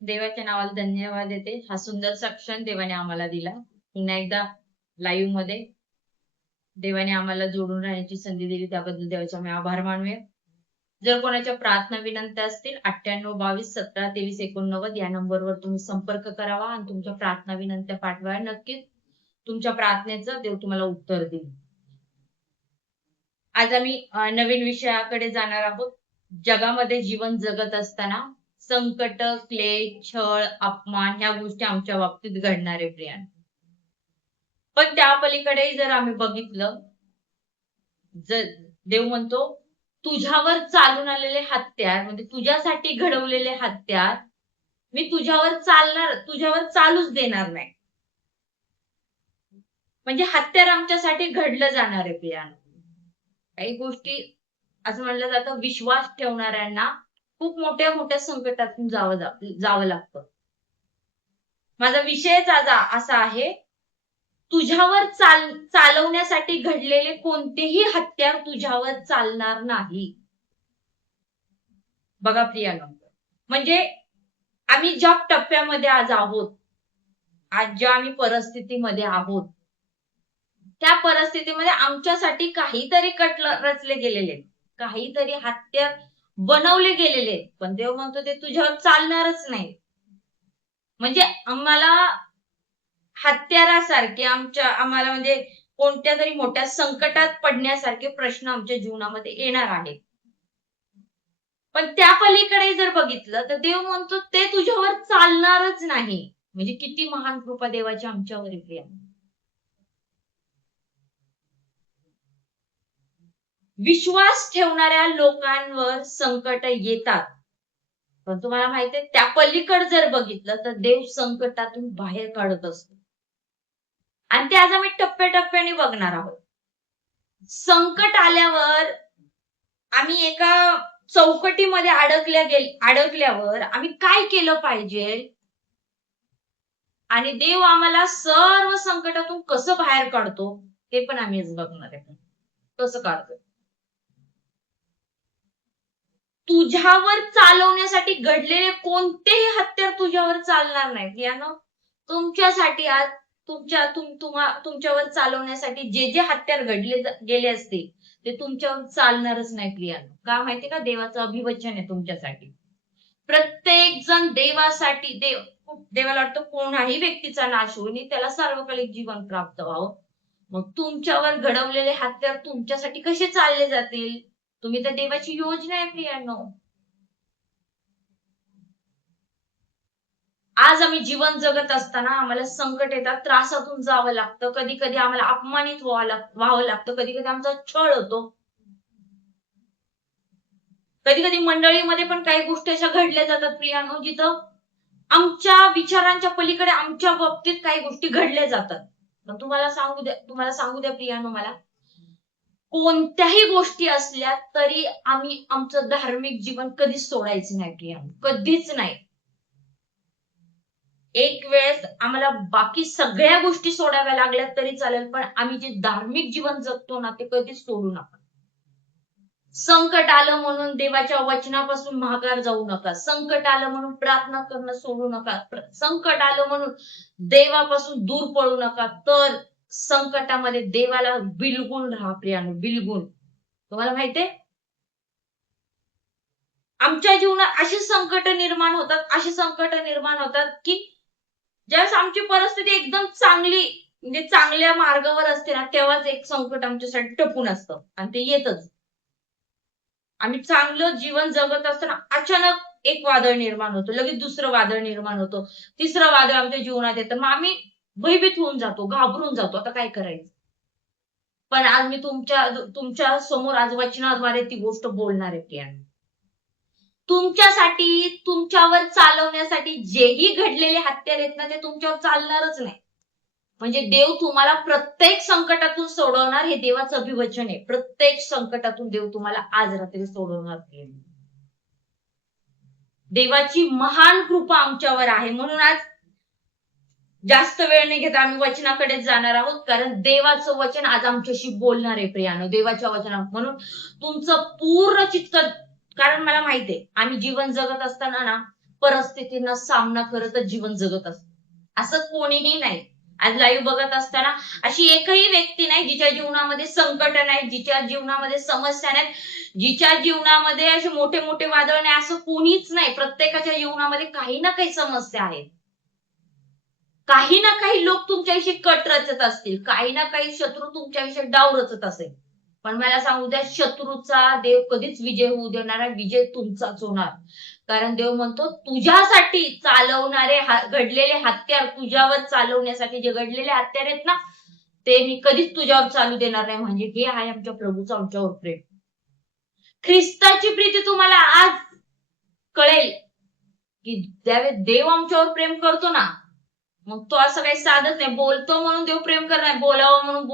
देवाच्या नावाला धन्यवाद देते. हा सुंदरसा क्षण देवाने आम्हाला दिला. पुन्हा एकदा लाईव्ह मध्ये देवाने आम्हाला जोडून राहण्याची संधी दिली, त्याबद्दल देवाचे आम्ही आभार मानूया. जर कोणाच्या प्रार्थना विनंत्या असतील 9822172389 या नंबरवर तुम्ही संपर्क करावा आणि तुमच्या प्रार्थना विनंत्या पाठवा. नक्कीच तुमच्या प्रार्थनेचं देव तुम्हाला उत्तर देईल. आज आम्ही नवीन विषयाकडे जाणार आहोत. जगामध्ये जीवन जगत असताना संकट, क्लेश, छळ, अपमान ह्या गोष्टी आमच्या बाबतीत घडणार आहे प्रिया. पण त्या पलीकडे जर आम्ही बघितलं, जर देव म्हणतो तुझ्यावर चालून आलेले हत्यार म्हणजे तुझ्यासाठी घडवलेले हत्यार मी तुझ्यावर चालूच देणार नाही. म्हणजे हत्यार आमच्यासाठी घडलं जाणार आहे प्रिया. काही गोष्टी असं म्हणलं जातं, विश्वास ठेवणाऱ्यांना खूप मोठ्या मोठ्या संकटातून जावं लागतं. माझा विषयच आज असा आहे, तुझ्यावर चालवण्यासाठी घडलेले कोणतेही हत्यार तुझ्यावर चालणार नाही. बघा प्रियानो, म्हणजे आम्ही ज्या टप्प्यामध्ये आज आहोत, आज ज्या आम्ही परिस्थितीमध्ये आहोत, त्या परिस्थितीमध्ये आमच्यासाठी काहीतरी कट रचले गेलेले, काहीतरी हत्यार बनवले गेलेले, पण देव म्हणतो ते तुझ्यावर चालणारच नाही. म्हणजे आम्हाला हत्यारासारखे आम्हाला म्हणजे कोणत्या तरी मोठ्या संकटात पडण्यासारखे प्रश्न आमच्या जीवनामध्ये येणार आहेत. पण त्या पलीकडे जर बघितलं तर देव म्हणतो ते तुझ्यावर चालणारच नाही. म्हणजे किती महान कृपा देवाची आमच्यावर आहे प्रिया. विश्वास ठेवणाऱ्या लोकांवर संकट येतात, पण तुम्हाला माहितीये त्या पलीकडे जर बघितलं तर देव संकटातून बाहेर काढत असतो. आणि ते आज आम्ही टप्प्याटप्प्याने बघणार आहोत. संकट आल्यावर आम्ही एका चौकटीमध्ये अडकल्यावर आम्ही काय केलं पाहिजे आणि देव आम्हाला सर्व संकटातून कसं बाहेर काढतो ते पण आम्ही बघणार आहे. कसं काढतो? तुझ्यावर चालवण्यासाठी घडलेले कोणतेही हत्यार तुझ्यावर चालणार नाही. यानं तुमच्यासाठी आज तुमच्यावर चालवण्यासाठी जे जे हत्यार घडले गेले असतील ते तुमच्यावर चालणारच नाही प्रियानो. का माहितीये का? देवाचं अभिवचन आहे तुमच्यासाठी. प्रत्येक जण देवाला वाटतं कोणाही व्यक्तीचा नाश होईल, त्याला सार्वकालिक जीवन प्राप्त व्हावं. मग तुमच्यावर घडवलेले हत्यार तुमच्यासाठी कसे चालले जातील? तुम्ही तर देवाची योजना आहे प्रियानो. आज आम्ही जीवन जगत असताना आम्हाला संकट येतात, त्रासातून जावं लागतं, कधी कधी आम्हाला अपमानित व्हावं लागतं, कधी कधी आमचा छळ होतो, कधी कधी मंडळीमध्ये पण काही गोष्टी अशा घडल्या जातात प्रियानो, जिथं आमच्या विचारांच्या पलीकडे आमच्या बाबतीत काही गोष्टी घडल्या जातात. पण तुम्हाला सांगू द्या प्रियानो, मला कोणत्याही गोष्टी असल्या तरी आम्ही आमचं धार्मिक जीवन कधीच सोडायचं नाही प्रियानो, कधीच नाही. एक वेळेस आम्हाला बाकी सगळ्या गोष्टी सोडाव्या लागल्या तरी चालेल, पण आम्ही जे धार्मिक जीवन जगतो ना ते कधीच सोडू नका. संकट आलं म्हणून देवाच्या वचनापासून माघार जाऊ नका. संकट आलं म्हणून प्रार्थना करणं सोडू नका. संकट आलं म्हणून देवापासून दूर पळू नका. तर संकटामध्ये देवाला बिलगून राहा प्रियानो, बिलगून. तुम्हाला माहितीये आमच्या जीवनात अशी संकट निर्माण होतात की ज्यावेळेस आमची परिस्थिती एकदम चांगली म्हणजे चांगल्या मार्गावर असते ना, तेव्हाच एक संकट आमच्यासाठी टपून असतं आणि ते येतच. आम्ही चांगलं जीवन जगत असताना अचानक एक वादळ निर्माण होतं, लगेच दुसरं वादळ निर्माण होतं, तिसरं वादळ आमच्या जीवनात येतं. मग आम्ही भयभीत होऊन जातो, घाबरून जातो, आता काय करायचं. पण आज मी तुमच्या समोर आज वचनाद्वारे ती गोष्ट बोलणार आहे की तुमच्यासाठी, तुमच्यावर चालवण्यासाठी जेही घडलेले हत्यार आहेत ना ते तुमच्यावर चालणारच नाही. म्हणजे देव तुम्हाला प्रत्येक संकटातून सोडवणार, हे देवाचं अभिवचन आहे. प्रत्येक संकटातून देव तुम्हाला आज रात्री सोडवणार. देवाची महान कृपा आमच्यावर आहे. म्हणून आज जास्त वेळ नाही घेता आम्ही वचनाकडे जाणार आहोत, कारण देवाचं वचन आज आमच्याशी बोलणार आहे प्रियानो. देवाच्या वचना म्हणून तुमचं पूर्ण चित्त, कारण मला माहितीये आम्ही जीवन जगत असताना ना परिस्थितींना सामना करतच जीवन जगत असतो. असं कोणीही नाही. आज लाईव्ह बघत असताना अशी एकही व्यक्ती नाही जिच्या जीवनामध्ये संकट नाही, जिच्या जीवनामध्ये समस्या नाहीत, जिच्या जीवनामध्ये असे मोठे मोठे वादळ नाही, असं कोणीच नाही. प्रत्येकाच्या जीवनामध्ये काही ना काही समस्या आहेत. काही ना काही लोक तुमच्याविषयी कट रचत असतील, काही ना काही शत्रू तुमच्याविषयी डाव रचत असेल. पण मला सांगू द्या, शत्रूचा देव कधीच विजय होऊ देणार नाही. विजय तुमचाच होणार. कारण देव म्हणतो तुझ्यासाठी चालवणारे घडलेले हत्यार, तुझ्यावर चालवण्यासाठी जे घडलेले हत्यार आहेत ना, ते मी कधीच तुझ्यावर चालू देणार नाही. म्हणजे हे आहे आमच्या प्रभूचं आमच्यावर प्रेम. ख्रिस्ताची प्रीती तुम्हाला आज कळेल की ज्यावेळेस देव आमच्यावर प्रेम करतो ना, मग तो असं काही साधत नाही. बोलतो म्हणून देव प्रेम करणार, बोलावं म्हणून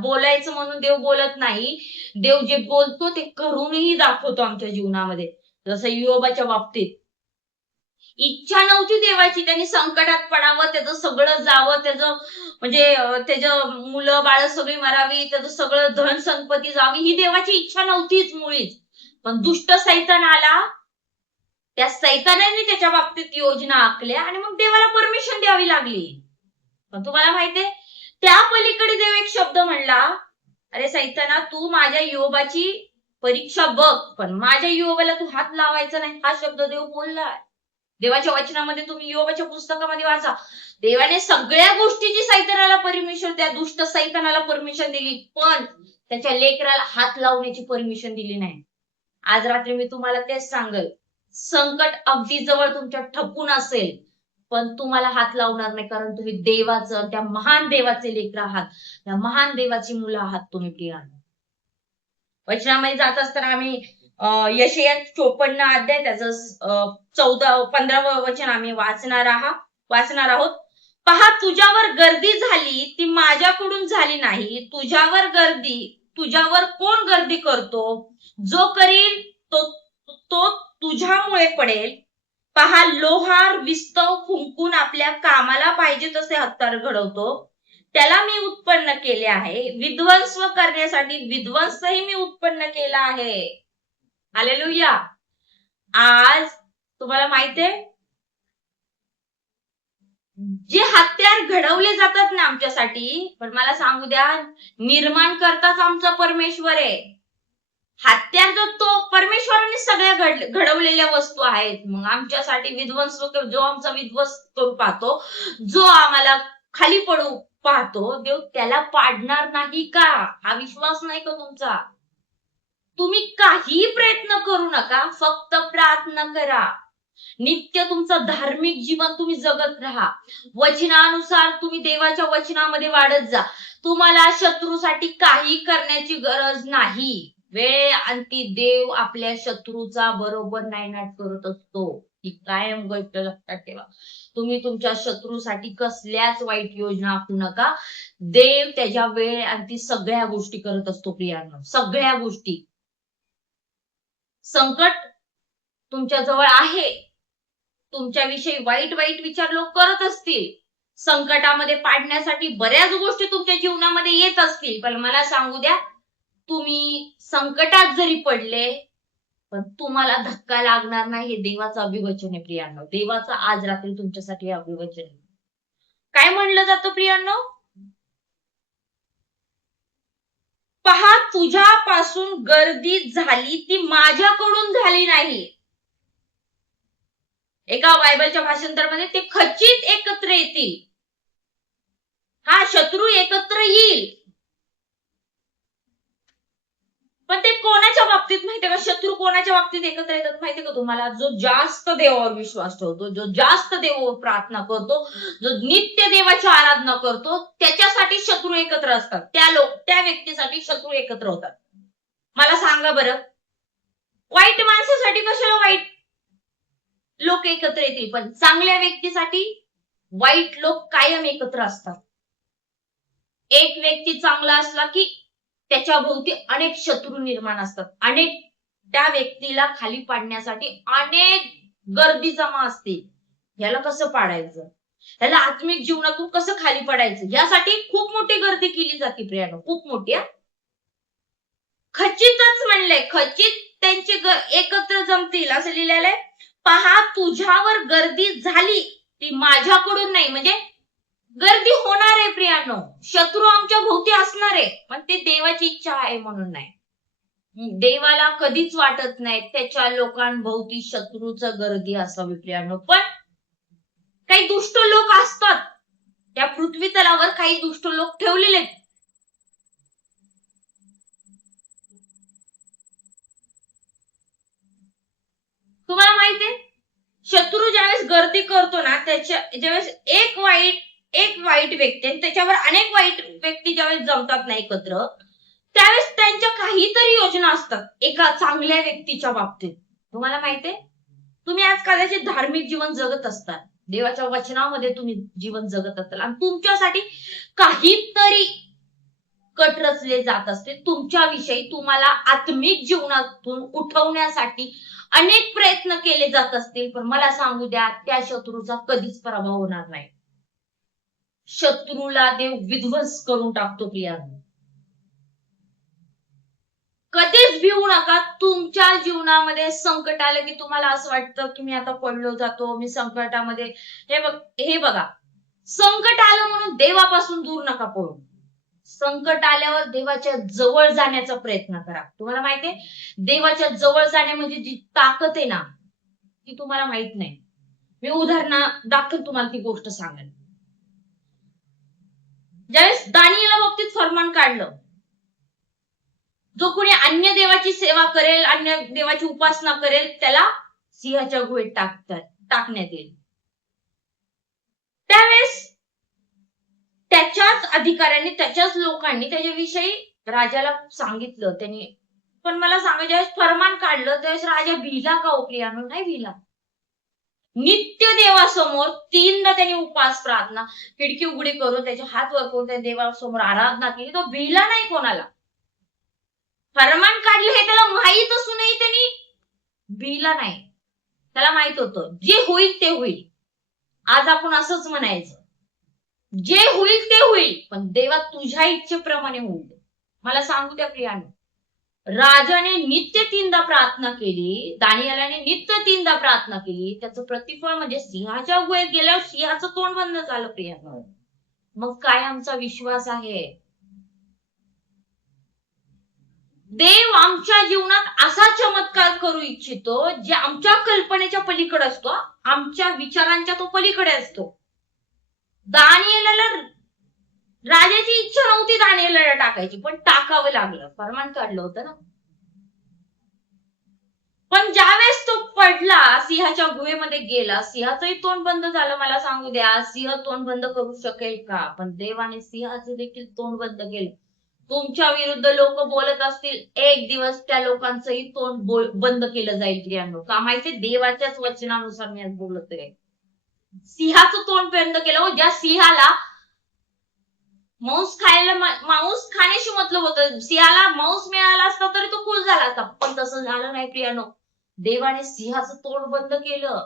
बोलायचं म्हणून देव बोलत नाही. देव जे बोलतो ते करूनही दाखवतो आमच्या जीवनामध्ये. जसं योबाच्या बाबतीत इच्छा नव्हती देवाची, त्यांनी संकटात पडावं, त्याचं सगळं जावं, त्याचं म्हणजे त्याचं मुलं बाळ सगळी मरावी, त्याचं सगळं धन संपत्ती जावी, ही देवाची इच्छा नव्हतीच मुळीच. पण दुष्ट सैतान आला, त्या सैतानाने त्याच्या बाबतीत योजना आखल्या आणि मग देवाला परमिशन द्यावी लागली. पण तुम्हाला माहितीये, त्या पलीकडे देव एक शब्द म्हणला, अरे सैताना, तू माझ्या योबाची परीक्षा बघ, पण माझ्या योबाला तू हात लावायचा नाही. हा शब्द देव बोललाय. देवाच्या वचनामध्ये तुम्ही योबाच्या पुस्तकामध्ये वाचा. देवाने सगळ्या गोष्टीची सैतानाला परमिशन, त्या दुष्ट सैतानाला परमिशन दिली, पण त्याच्या लेकराला हात लावण्याची परमिशन दिली नाही. आज रात्री मी तुम्हाला तेच सांगेल, संकट अगदी जवळ तुमच्या ठपून असेल, पण तुम्हाला हात लावणार नाही. कारण तुम्ही देवाचं, त्या महान देवाचे लेकर आहात, त्या महान देवाची मुलं आहात तुम्ही प्रियानो. वचनामध्ये जात असताना आम्ही यशया 54 अध्याय त्याचं 15वं वचन आम्ही वाचणार आहोत. पहा, तुझ्यावर गर्दी झाली ती माझ्याकडून झाली नाही. तुझ्यावर कोण गर्दी करतो? जो करील तो तुझ्यामुळे पडेल. पहा, लोहार विस्तव फुंकून आपल्या कामाला पाहिजे तसे हत्यार घडवतो. त्याला मी उत्पन्न केले आहे. विध्वंस करण्यासाठी विध्वंसही मी उत्पन्न केला आहे. हालेलुया. आज तुम्हाला माहितीये, जे हत्यार घडवले जातात ना आमच्यासाठी, पण मला सांगू द्या, निर्माण करताच आमचा परमेश्वर आहे. हत्यार तो परमेश्वराने सगळ्या घडवलेल्या वस्तू आहेत. मग आमच्यासाठी विध्वंस, जो आमचा विध्वंस करू पाहतो, जो आम्हाला खाली पडू पाहतो, देव त्याला पाडणार नाही का? हा विश्वास नाही का तुमचा? तुम्ही काही प्रयत्न करू नका, फक्त प्रार्थना करा. नित्य तुमचं धार्मिक जीवन तुम्ही जगत राहा. वचनानुसार तुम्ही देवाच्या वचनामध्ये वाढत जा. तुम्हाला शत्रूसाठी काही करण्याची गरज नाही. वेळ अंती देव आपल्या शत्रूचा बरोबर नायनाट करत असतो. ही कायम गोष्ट लक्षात ठेवा. तुम्ही तुमच्या शत्रूसाठी कसल्याच वाईट योजना आखू नका. देव त्याच्या वेळ अंती सगळ्या गोष्टी करत असतो प्रियांनो, सगळ्या गोष्टी. संकट तुमच्या जवळ आहे, तुमच्याविषयी वाईट विचार लोक करत असतील, संकटामध्ये पाडण्यासाठी बऱ्याच गोष्टी तुमच्या जीवनामध्ये येत असतील, पण मला सांगू द्या, तुम्ही संकटात जरी पडले, पण तुम्हाला धक्का लागणार नाही. हे देवाचं अभिवचन आहे प्रियांनो. देवाचं आज रात्री तुमच्यासाठी अभिवचन आहे. काय म्हणलं जातं प्रियांनो? पहा, तुझ्यापासून गर्दी झाली ती माझ्याकडून झाली नाही. एका बायबलच्या भाषांतरामध्ये ते खचित एकत्र येतील. हा शत्रू एकत्र येईल, पण ते कोणाच्या बाबतीत माहितीये का? शत्रू कोणाच्या बाबतीत एकत्र येतात माहितीये का तुम्हाला? जो जास्त देवावर विश्वास ठेवतो, जो जास्त देवावर प्रार्थना करतो, जो नित्य देवाची आराधना करतो, त्याच्यासाठी शत्रू एकत्र असतात. त्या व्यक्तीसाठी शत्रू एकत्र होतात. मला सांगा बरं, वाईट माणसासाठी कशाला वाईट लोक एकत्र येतील, पण चांगल्या व्यक्तीसाठी वाईट लोक कायम एकत्र असतात. एक व्यक्ती चांगला असला की त्याच्या भोवती अनेक शत्रू निर्माण असतात. त्या व्यक्तीला खाली पाडण्यासाठी अनेक गर्दी जमा असते. याला कसं पाडायचं, त्याला आत्मिक जीवनातून कसं खाली पडायचं, यासाठी खूप मोठी गर्दी केली जाते प्रियांनो, खूप मोठी. खचितच म्हणले, खचित त्यांचे एकत्र जमतील असं लिहिलेलं आहे. पहा तुझ्यावर गर्दी झाली ती माझ्याकडून नाही, म्हणजे गर्दी होणार आहे प्रियानो, शत्रू आमच्या भोवती असणार आहे, पण ते देवाची इच्छा आहे म्हणून नाही. देवाला कधीच वाटत नाही त्याच्या लोकांभोवती शत्रूचं गर्दी असावी प्रियानो. पण काही दुष्ट लोक असतात त्या पृथ्वी तलावर, काही दुष्ट लोक ठेवलेले. तुम्हाला माहितीये शत्रू ज्यावेळेस गर्दी करतो ना, त्याच्या ज्यावेळेस एक वाईट व्यक्ती आणि त्याच्यावर अनेक वाईट व्यक्ती ज्यावेळेस जमतात ना एकत्र, त्यावेळेस त्यांच्या काहीतरी योजना असतात एका चांगल्या व्यक्तीच्या बाबतीत. तुम्हाला माहितीये तुम्ही आज कदाचित धार्मिक जीवन जगत असतात, देवाच्या वचनामध्ये तुम्ही जीवन जगत असाल आणि तुमच्यासाठी काहीतरी कट रचले जात असते तुमच्याविषयी, तुम्हाला आत्मिक जीवनातून उठवण्यासाठी अनेक प्रयत्न केले जात असतील, पण मला सांगू द्या त्या शत्रूचा कधीच पराभव होणार नाही. शत्रूला देव विध्वंस करून टाकतो प्रियानो. कधीच भिवू नका. तुमच्या जीवनामध्ये संकट आलं की तुम्हाला असं वाटतं की मी आता पडलो जातो, मी संकटामध्ये, हे बघा, संकट आलं म्हणून देवापासून दूर नका पळू. संकट आल्यावर देवाच्या जवळ जाण्याचा प्रयत्न करा. तुम्हाला माहितीये देवाच्या जवळ जाणे म्हणजे जी ताकद आहे ना, ती तुम्हाला माहित नाही. मी उदाहरणा दाखल तुम्हाला ती गोष्ट सांगेन. ज्यावेळेस दानियेला बाबतीत फरमान काढलं, जो कोणी अन्य देवाची सेवा करेल, अन्य देवाची उपासना करेल, त्याला सिंहाच्या गुहेत टाकण्यात येईल. त्यावेळेस त्याच्याच अधिकाऱ्यांनी, त्याच्याच लोकांनी त्याच्याविषयी राजाला सांगितलं त्यांनी. पण मला सांगा ज्यावेळेस फरमान काढलं त्यावेळेस राजा भिला का हो प्रियानो? नाही भिला. नित्य देवासमोर 3दा त्यांनी उपास प्रार्थना, खिडकी उघडी करून त्याचे हात वर करून त्या देवासमोर आराधना केली. तो भिला नाही कोणाला. फरमान काढलं हे त्याला माहित असूनही त्यांनी भिला नाही. त्याला माहित होतं जे होईल ते होईल. आज आपण असंच म्हणायचं, जे होईल ते होईल, पण देवा तुझ्या इच्छेप्रमाणे होईल. मला सांगू द्या प्रियानो, राजाने नित्य 3दा प्रार्थना केली, दानियेलाने नित्य 3दा प्रार्थना केली, त्याचं प्रतिफळ म्हणजे सिंहाच्या गुहेत गेल्यावर सिंहाचं तोंड बंद झालं प्रियानो. मग काय आमचा विश्वास आहे? देव आमच्या जीवनात असा चमत्कार करू इच्छितो जे आमच्या कल्पनेच्या पलीकडे असतो, आमच्या विचारांच्या तो पलीकडे असतो. दानियेलाला राजाची इच्छा नव्हती दानियेला टाकायची, पण टाकावं लागलं, फरमान काढलं होतं ना. पण ज्यावेळेस तो पडला, सिंहाच्या गुहेमध्ये गेला, सिंहाचंही तोंड बंद झालं. मला सांगू द्या सिंह तोंड बंद करू शकेल का? पण देवाने सिंहाचं देखील तोंड बंद केलं. तुमच्या विरुद्ध लोक बोलत असतील, एक दिवस त्या लोकांचंही तोंड बंद केलं जाईल प्रियांनो. का माहिती? देवाच्याच वचनानुसार मी आज बोलतोय. सिंहाचं तोंड बंद केलं. ज्या सिंहाला मांस खाण्याशी मतलब होतं, सिंहाला मांस मिळाला असता तरी तो खुश झाला असता, पण तसं झालं नाही प्रियानो. देवाने सिंहाचं तोंड बंद केलं.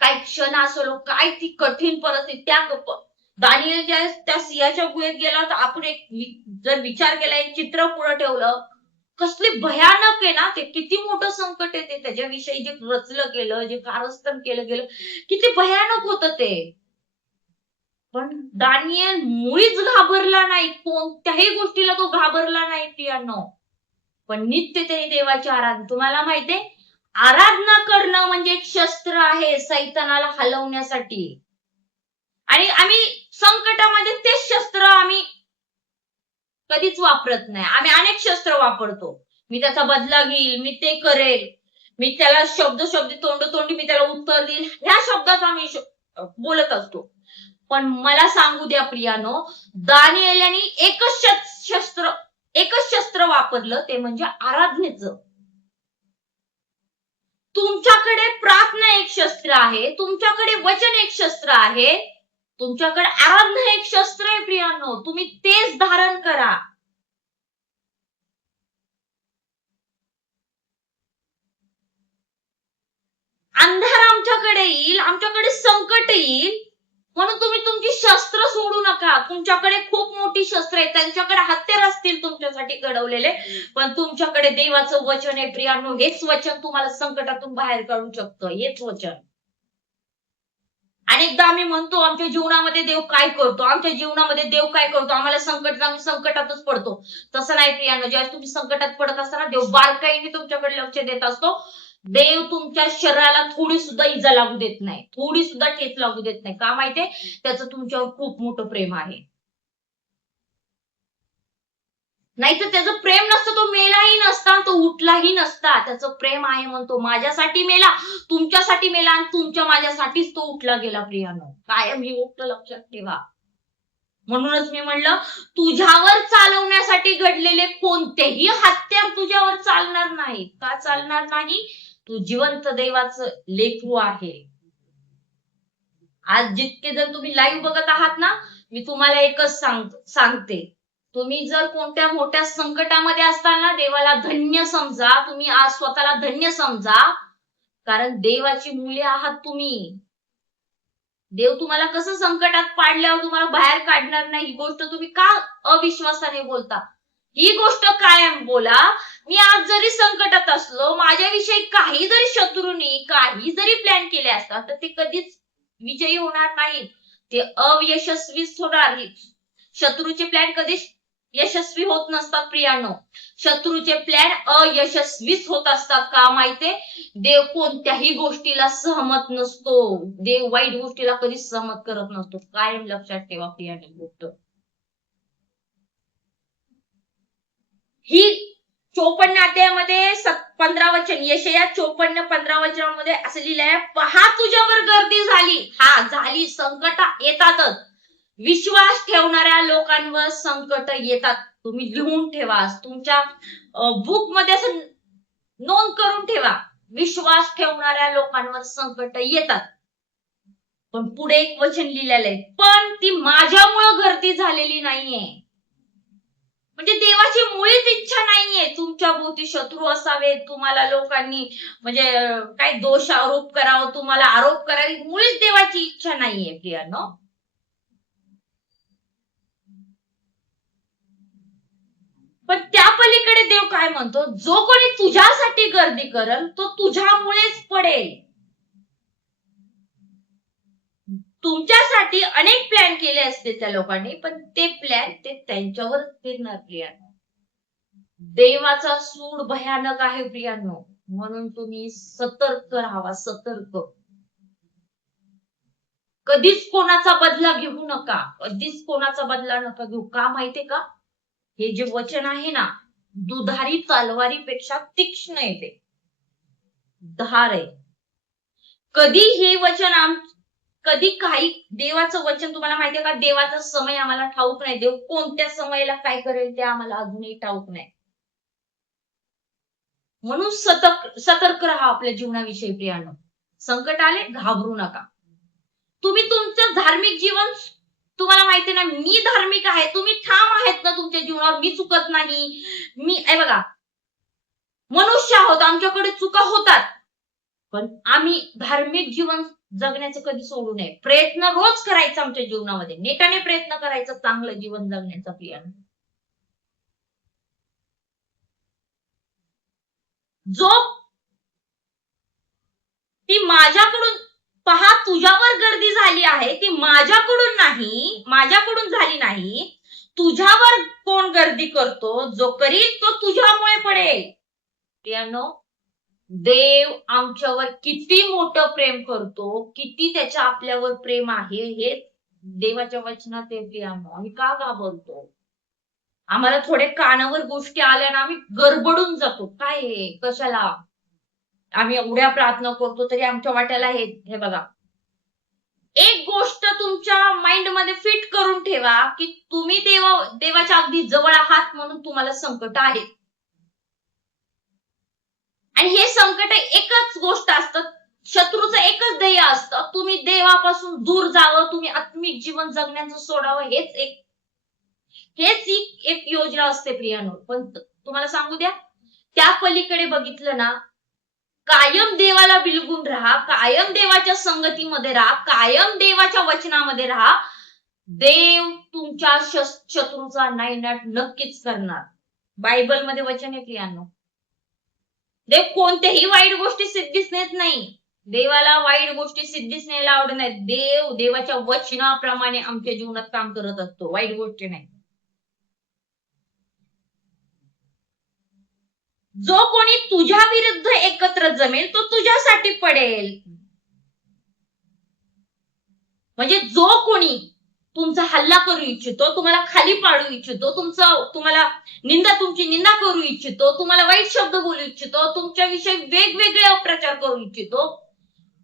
काय क्षण असलो, काय ती कठीण परिस्थिती. दानियल ज्या त्या सिंहाच्या गुहेत गेला होता, आपण एक जर विचार केला, एक चित्र पुढे ठेवलं, कसली भयानक आहे ना ते, किती मोठं संकट आहे ते, त्याच्याविषयी जे रचलं गेलं, जे कारस्थान केलं गेलं, किती भयानक होतं ते. पण दानियल मुळीच घाबरला नाही, कोणत्याही गोष्टीला तो घाबरला नाही प्रियांनो. पण नित्य त्याने देवाची आराधना. तुम्हाला माहितीये आराधना करणं म्हणजे एक शस्त्र आहे सैतानाला हलवण्यासाठी. आणि आम्ही संकटामध्ये तेच शस्त्र आम्ही कधीच वापरत नाही. आम्ही अनेक शस्त्र वापरतो. मी त्याचा बदला घेईल, मी ते करेल, मी त्याला तोंडोतोंडी मी त्याला उत्तर देईल, ह्या शब्दात आम्ही बोलत असतो. पण मला सांगू द्या प्रियानो, दानियेलाने एकच शस्त्र वापरलं, ते म्हणजे आराधनेचं. तुमच्याकडे प्रार्थना एक शस्त्र आहे, तुमच्याकडे वचन एक शस्त्र आहे, तुमच्याकडे आराधना एक शस्त्र आहे प्रियानो. तुम्ही तेच धारण करा. अंधार आमच्याकडे येईल, आमच्याकडे संकट येईल, म्हणून तुम्ही तुमची शस्त्र सोडू नका. तुमच्याकडे खूप मोठी शस्त्र आहेत, त्यांच्याकडे हत्यार असतील तुमच्यासाठी घडवलेले, पण तुमच्याकडे देवाचं वचन आहे प्रियांनो. हेच वचन तुम्हाला संकटातून बाहेर काढू शकतं. हेच वचन. अनेकदा आम्ही म्हणतो आमच्या जीवनामध्ये देव काय करतो, आमच्या जीवनामध्ये देव काय करतो, आम्हाला आम्ही संकटातच पडतो. तसं नाही प्रियांनो. ज्यावेळेस तुम्ही संकटात पडत असताना देव बारकाईने तुमच्याकडे लक्ष देत असतो. देव तुमच्या शरीराला थोडी सुद्धा इजा लागू देत नाही, थोडी सुद्धा ठेच लागू देत नाही. का माहितीये? त्याचं तुमच्यावर खूप मोठं प्रेम आहे. नाहीतर त्याचं प्रेम नसतं, तो मेलाही नसता, तो उठलाही नसता. त्याचं प्रेम आहे म्हणतो माझ्यासाठी मेला, तुमच्यासाठी मेला आणि तुमच्या माझ्यासाठीच तो उठला गेला प्रियानो. कायम ही गोष्ट लक्षात ठेवा. म्हणूनच मी म्हणलं, तुझ्यावर चालवण्यासाठी घडलेले कोणतेही हत्यार तुझ्यावर चालणार नाही. का चालणार नाही? तू जिवंत देवाचं लेकरू आहे. आज जितके जर तुम्ही लाईव्ह बघत आहात ना, मी तुम्हाला एकच सांगते, तुम्ही जर कोणत्या मोठ्या संकटामध्ये असताना देवाला धन्य समजा. तुम्ही आज स्वतःला धन्य समजा, कारण देवाची मुले आहात तुम्ही. देव तुम्हाला कसं संकटात पाडल्यावर तुम्हाला बाहेर काढणार नाही, ही गोष्ट तुम्ही का अविश्वासाने बोलता? ही गोष्ट कायम बोला. मी आज जरी संकटात असलो, माझ्याविषयी काही जरी शत्रूंनी काही जरी प्लॅन केले असतात, तर ते कधीच विजयी होणार नाहीत. ते अयशस्वीच होणार. शत्रूचे प्लॅन कधीच यशस्वी होत नसतात प्रियांनो. शत्रूचे प्लॅन अयशस्वीच होत असतात. का माहितीये? देव कोणत्याही गोष्टीला सहमत नसतो. देव वाईट गोष्टीला कधीच सहमत करत नसतो. कायम लक्षात ठेवा प्रियांनो गोष्ट ही. 54 अध्यायामध्ये 15 वचन, यशया 54:15 वचनामध्ये असं लिहिलंय, पहा तुझ्यावर गर्दी झाली. हा झाली, संकट येतातच. विश्वास ठेवणाऱ्या लोकांवर संकट येतात. तुम्ही लिहून ठेवा, तुमच्या बुक मध्ये असं नोंद करून ठेवा. विश्वास ठेवणाऱ्या लोकांवर संकट येतात. पण पुढे एक वचन लिहिलेलं आहे, पण ती माझ्यामुळे गर्दी झालेली नाहीये. म्हणजे देवाची मुळीच इच्छा नाहीये तुमच्या भोवती शत्रू असावे, तुम्हाला लोकांनी म्हणजे काय दोष आरोप करावं, तुम्हाला आरोप करावी, मुळीच देवाची इच्छा नाहीये प्रियांनो. पण त्या पलीकडे देव काय म्हणतो, जो कोणी तुझ्यासाठी गर्दी करल तो तुझ्यामुळेच पडेल. तुमच्यासाठी अनेक प्लॅन केले असते त्या लोकांनी, पण ते प्लॅन ते त्यांच्यावरच फिरणार प्रियांनो. देवाचा सूड भयानक आहे प्रियांनो, म्हणून तुम्ही सतर्क राहावा. सतर्क. कधीच कोणाचा बदला घेऊ नका, कधीच कोणाचा बदला नका घेऊ. का माहितीये का? हे जे वचन आहे ना, दुधारी तलवारीपेक्षा तीक्ष्ण आहे, ते धार आहे. कधी हे वचन कधी काही देवाचं वचन तुम्हाला माहितीये का? देवाचा समय आम्हाला ठाऊक नाही. देव कोणत्या समयाला काय करेल ते आम्हाला अजूनही ठाऊक नाही. म्हणून सतर्क राहा आपल्या जीवनाविषयी प्रियांनो. संकट आले, घाबरू नका. तुम्ही तुमचं धार्मिक जीवन, तुम्हाला माहिती ना, मी धार्मिक आहे, तुम्ही ठाम आहेत ना तुमच्या जीवनावर, मी चुकत नाही. मी बघा, मनुष्य आहोत, आमच्याकडे चुका होतात, पण आम्ही धार्मिक जीवन जगण्याचं कधी सोडू नये. प्रयत्न रोज करायचा आमच्या जीवनामध्ये, नेटाने प्रयत्न करायचा चांगलं जीवन जगण्याचा प्रियांनो. जो ती माझ्याकडून, पहा तुझ्यावर गर्दी झाली आहे, ती माझ्याकडून झाली नाही. तुझ्यावर कोण गर्दी करतो, जो करीत तो तुझ्यामुळे पडेल. प्रियांनो, देव आमच्यावर किती मोठं प्रेम करतो, किती त्याच्या आपल्यावर प्रेम आहे, हे देवाच्या वचनात आहे प्रियांनो. आम्ही का घाबरतो? आम्हाला थोडे कानावर गोष्टी आल्या ना, आम्ही गडबडून जातो. काय हे, कशाला? आम्ही एवढ्या प्रार्थना करतो तरी आमच्या वाट्याला हे बघा, एक गोष्ट तुमच्या माइंड मध्ये फिट करून ठेवा, की तुम्ही देवाच्या अगदी जवळ आहात म्हणून तुम्हाला संकट आहे. आणि हे संकट एकच गोष्ट असतं, शत्रूचं एकच ध्येय असतं, तुम्ही देवापासून दूर जावं, तुम्ही आत्मिक जीवन जगण्याचं सोडावं. हेच एक योजना असते प्रियांनो. पण तुम्हाला सांगू द्या, त्या पलीकडे बघितलं ना, कायम देवाला बिलगून राहा, कायम देवाच्या संगतीमध्ये राहा, कायम देवाच्या वचनामध्ये राहा. देव तुमच्या शत्रूचा नायनाट नक्कीच करणार. बायबलमध्ये वचन आहे प्रियांनो. देव कोणत्याही वाईट गोष्टी सिद्धीस नेत नाही. देवाला वाईट गोष्टी सिद्धीस न्यायला आवडत नाही. देव देवाच्या वचनाप्रमाणे आमच्या जीवनात काम करत असतो, वाईट गोष्टी नाही. जो कोणी तुझ्या विरुद्ध एकत्र जमेल तो तुझ्यासाठी पडेल. म्हणजे जो कोणी तुमचा हल्ला करू इच्छितो, तुम्हाला खाली पाडू इच्छितो, तुमची निंदा करू इच्छितो, तुम्हाला वाईट शब्द बोलू इच्छितो, तुमच्याविषयी वेगवेगळे अप्रचार करू इच्छितो,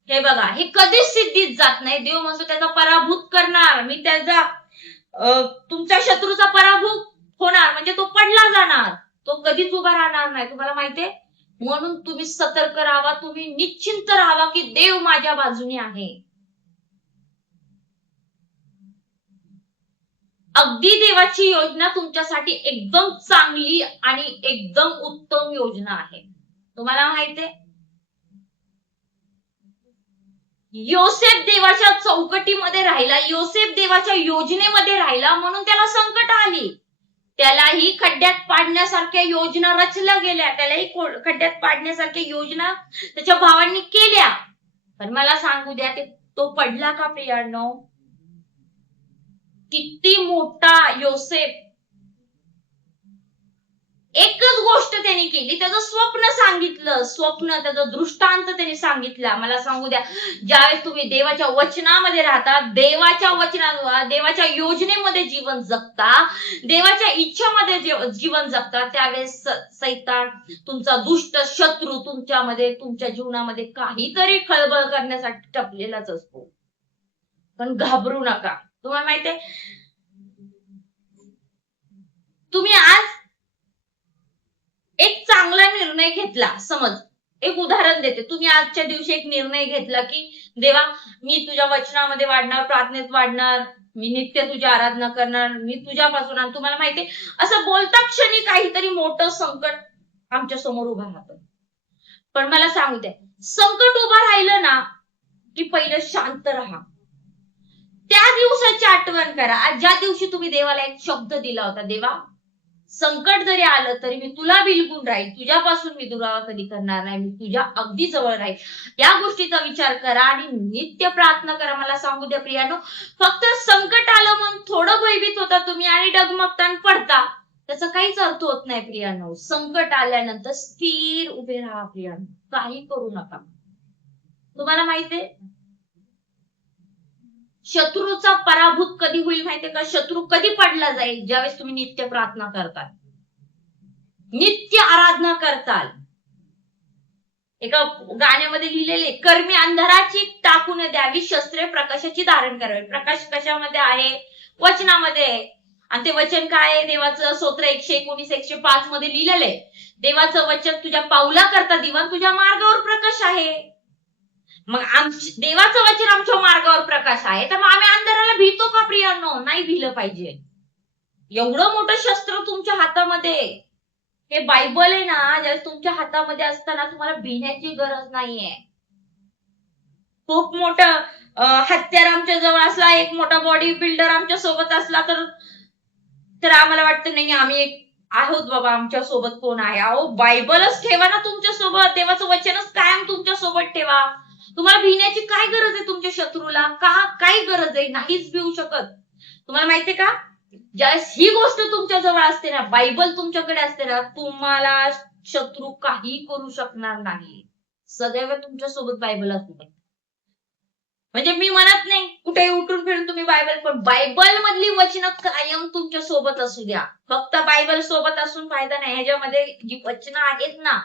हे बघा, हे कधीच सिद्धीत जात नाही. देव म्हणतो त्याचा पराभूत करणार मी, तुमच्या शत्रूचा पराभूत होणार, म्हणजे तो पडला जाणार, तो कधीच उभा राहणार नाही. तुम्हाला माहितीये, म्हणून तुम्ही सतर्क राहावा, तुम्ही निश्चिंत राहावा की देव माझ्या बाजूने आहे. अगदी देवाची योजना तुमच्यासाठी एकदम चांगली आणि एकदम उत्तम योजना आहे. तुम्हाला माहितीये, योसेफ देवाच्या चौकटीमध्ये राहिला, योसेफ देवाच्या योजनेमध्ये राहिला, म्हणून त्याला संकट आली. त्यालाही खड्ड्यात पाडण्यासारख्या योजना रचल्या गेल्या, त्यालाही खड्ड्यात पाडण्यासारख्या योजना त्याच्या भावांनी केल्या. पण मला सांगू द्या, तो पडला का प्रियांनो? किती मोठा योसेफ, एकच गोष्ट त्यांनी केली, त्याचं स्वप्न सांगितलं, त्याचं दृष्टांत त्यांनी सांगितला. मला सांगू द्या, ज्यावेळेस तुम्ही देवाच्या वचनामध्ये राहता, देवाच्या वचनाद्वारे देवाच्या योजनेमध्ये जीवन जगता, देवाच्या इच्छामध्ये जीवन जगता, त्यावेळेस सैतान, तुमचा दुष्ट शत्रू तुमच्या जीवनामध्ये काहीतरी खळबळ करण्यासाठी टपलेलाच असतो. पण घाबरू नका. तुम्हाला माहितीये, तुम्ही आज एक चांगला निर्णय घेतला. समज, एक उदाहरण देते, तुम्ही आजच्या दिवशी एक निर्णय घेतला की देवा, मी तुझ्या वचनामध्ये वाढणार, प्रार्थनेत वाढणार, मी नित्य तुझी आराधना करणार, मी तुझ्यापासून. आणि तुम्हाला माहितीये, असं बोलता क्षणी काहीतरी मोठं संकट आमच्या समोर उभं राहतं. पण मला सांगू द्या, संकट उभं राहिलं ना की पहिलं शांत राहा, त्या दिवसाची आठवण करा. आज ज्या दिवशी तुम्ही देवाला एक शब्द दिला होता, देवा, संकट जरी आलं तरी मी तुला बिलगून राहील, तुझ्यापासून मी दुरावा कधी करणार नाही, मी तुझ्या अगदी जवळ राहील. या गोष्टीचा विचार करा आणि नित्य प्रार्थना करा. मला सांगू द्या प्रियांनो, फक्त संकट आलं म्हणून थोडं भयभीत होता तुम्ही आणि डगमगता आणि पडता, त्याचा काहीच अर्थ होत नाही प्रियांनो. संकट आल्यानंतर स्थिर उभे राहा प्रियांनो, काही करू नका. तुम्हाला माहितीये, शत्रूचा पराभूत कधी होईल माहितीये का? शत्रू कधी पडला जाईल? ज्यावेळेस तुम्ही नित्य प्रार्थना करताल, नित्य आराधना करताल. एका गाण्यामध्ये लिहिलेले, कर्मी अंधाराची टाकून द्यावी, शस्त्रे प्रकाशाची धारण करावी. प्रकाश कशामध्ये आहे? वचनामध्ये आहे. आणि ते वचन काय आहे? देवाचं स्तोत्र 119, 105 मध्ये लिहिलेलं आहे, देवाचं वचन तुझ्या पाऊला करता दिवा, तुझ्या मार्गावर प्रकाश आहे. मग देवाचं वचन आमच्या मार्गावर प्रकाश आहे, तर मग आम्ही अंधाराला भीतो का प्रियांनो? नाही भिलं पाहिजे. एवढं मोठं शस्त्र तुमच्या हातामध्ये, हे बायबल आहे ना, ज्यावेळेस तुमच्या हातामध्ये असताना तुम्हाला भिण्याची गरज नाहीये. खूप मोठं हत्यार आमच्या जवळ असला, एक मोठा बॉडी बिल्डर आमच्या सोबत असला तर आम्हाला वाटतं नाही, आम्ही एक आहोत बाबा, आमच्या सोबत कोण आहे. अहो, बायबलच ठेवा ना तुमच्या सोबत, देवाचं वचनच कायम तुमच्या सोबत ठेवा. तुम्हाला भिण्याची काय गरज आहे? तुमच्या शत्रूला काय गरज आहे? नाहीच भिवू शकत. तुम्हाला माहितीये का, ज्यावेळेस ही गोष्ट तुमच्या जवळ असते ना, बायबल तुमच्याकडे असते ना, तुम्हाला शत्रू काही करू शकणार नाही. सदैव तुमच्या सोबत बायबल असते. म्हणजे मी म्हणत नाही कुठे उठून फिरून तुम्ही बायबल, पण बायबल मधली वचनं कायम तुमच्या सोबत असू द्या. फक्त बायबल सोबत असून फायदा नाही, ह्याच्यामध्ये जी वचनं आहेत ना,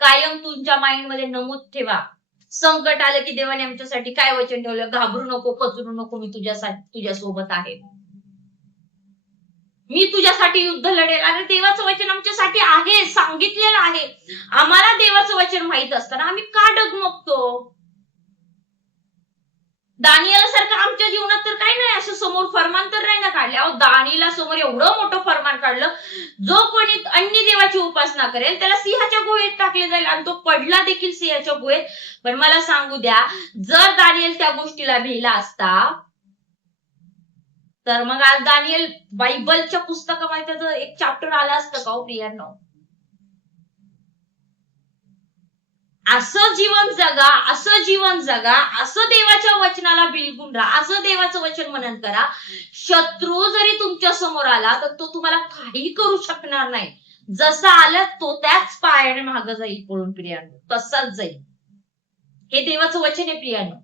कायम तुमच्या माइंड मध्ये नमूद ठेवा. संकट आलं की देवाने आमच्यासाठी काय वचन ठेवलं? घाबरू नको, कचरू नको, मी तुझ्या सोबत आहे, मी तुझ्यासाठी युद्ध लढेल. आणि देवाचं वचन आमच्यासाठी आहे, सांगितलेलं आहे. आम्हाला देवाचं वचन माहित असताना आम्ही का डगमगतो? दानिएल सारखं आमच्या आमच्या जीवनात तर काही नाही असं समोर फरमान तर नाही ना काढले. अहो दानियेला समोर एवढं मोठं फरमान काढलं, जो कोणी अन्य देवाची उपासना करेल त्याला सिंहाच्या गुहेत टाकले जाईल आणि तो पडला देखील सिंहाच्या गुहेत. पण मला सांगू द्या, जर दानियेल त्या गोष्टीला भिला असता तर मग आज दानियेल बायबलच्या पुस्तकामध्ये त्याचं एक चॅप्टर आलं असतं का हो प्रियांनो? असं जीवन जगा, असं जीवन जगा, असं देवाच्या वचनाला बिलगून राहा, असं देवाचं वचन मनन करा. शत्रू जरी तुमच्या समोर आला तर तो तुम्हाला काही करू शकणार नाही. जसा आला तो त्याच पायाने मागं जाईल पळून प्रियांनो, तसाच जाईल. हे देवाचं वचन आहे प्रियांनो.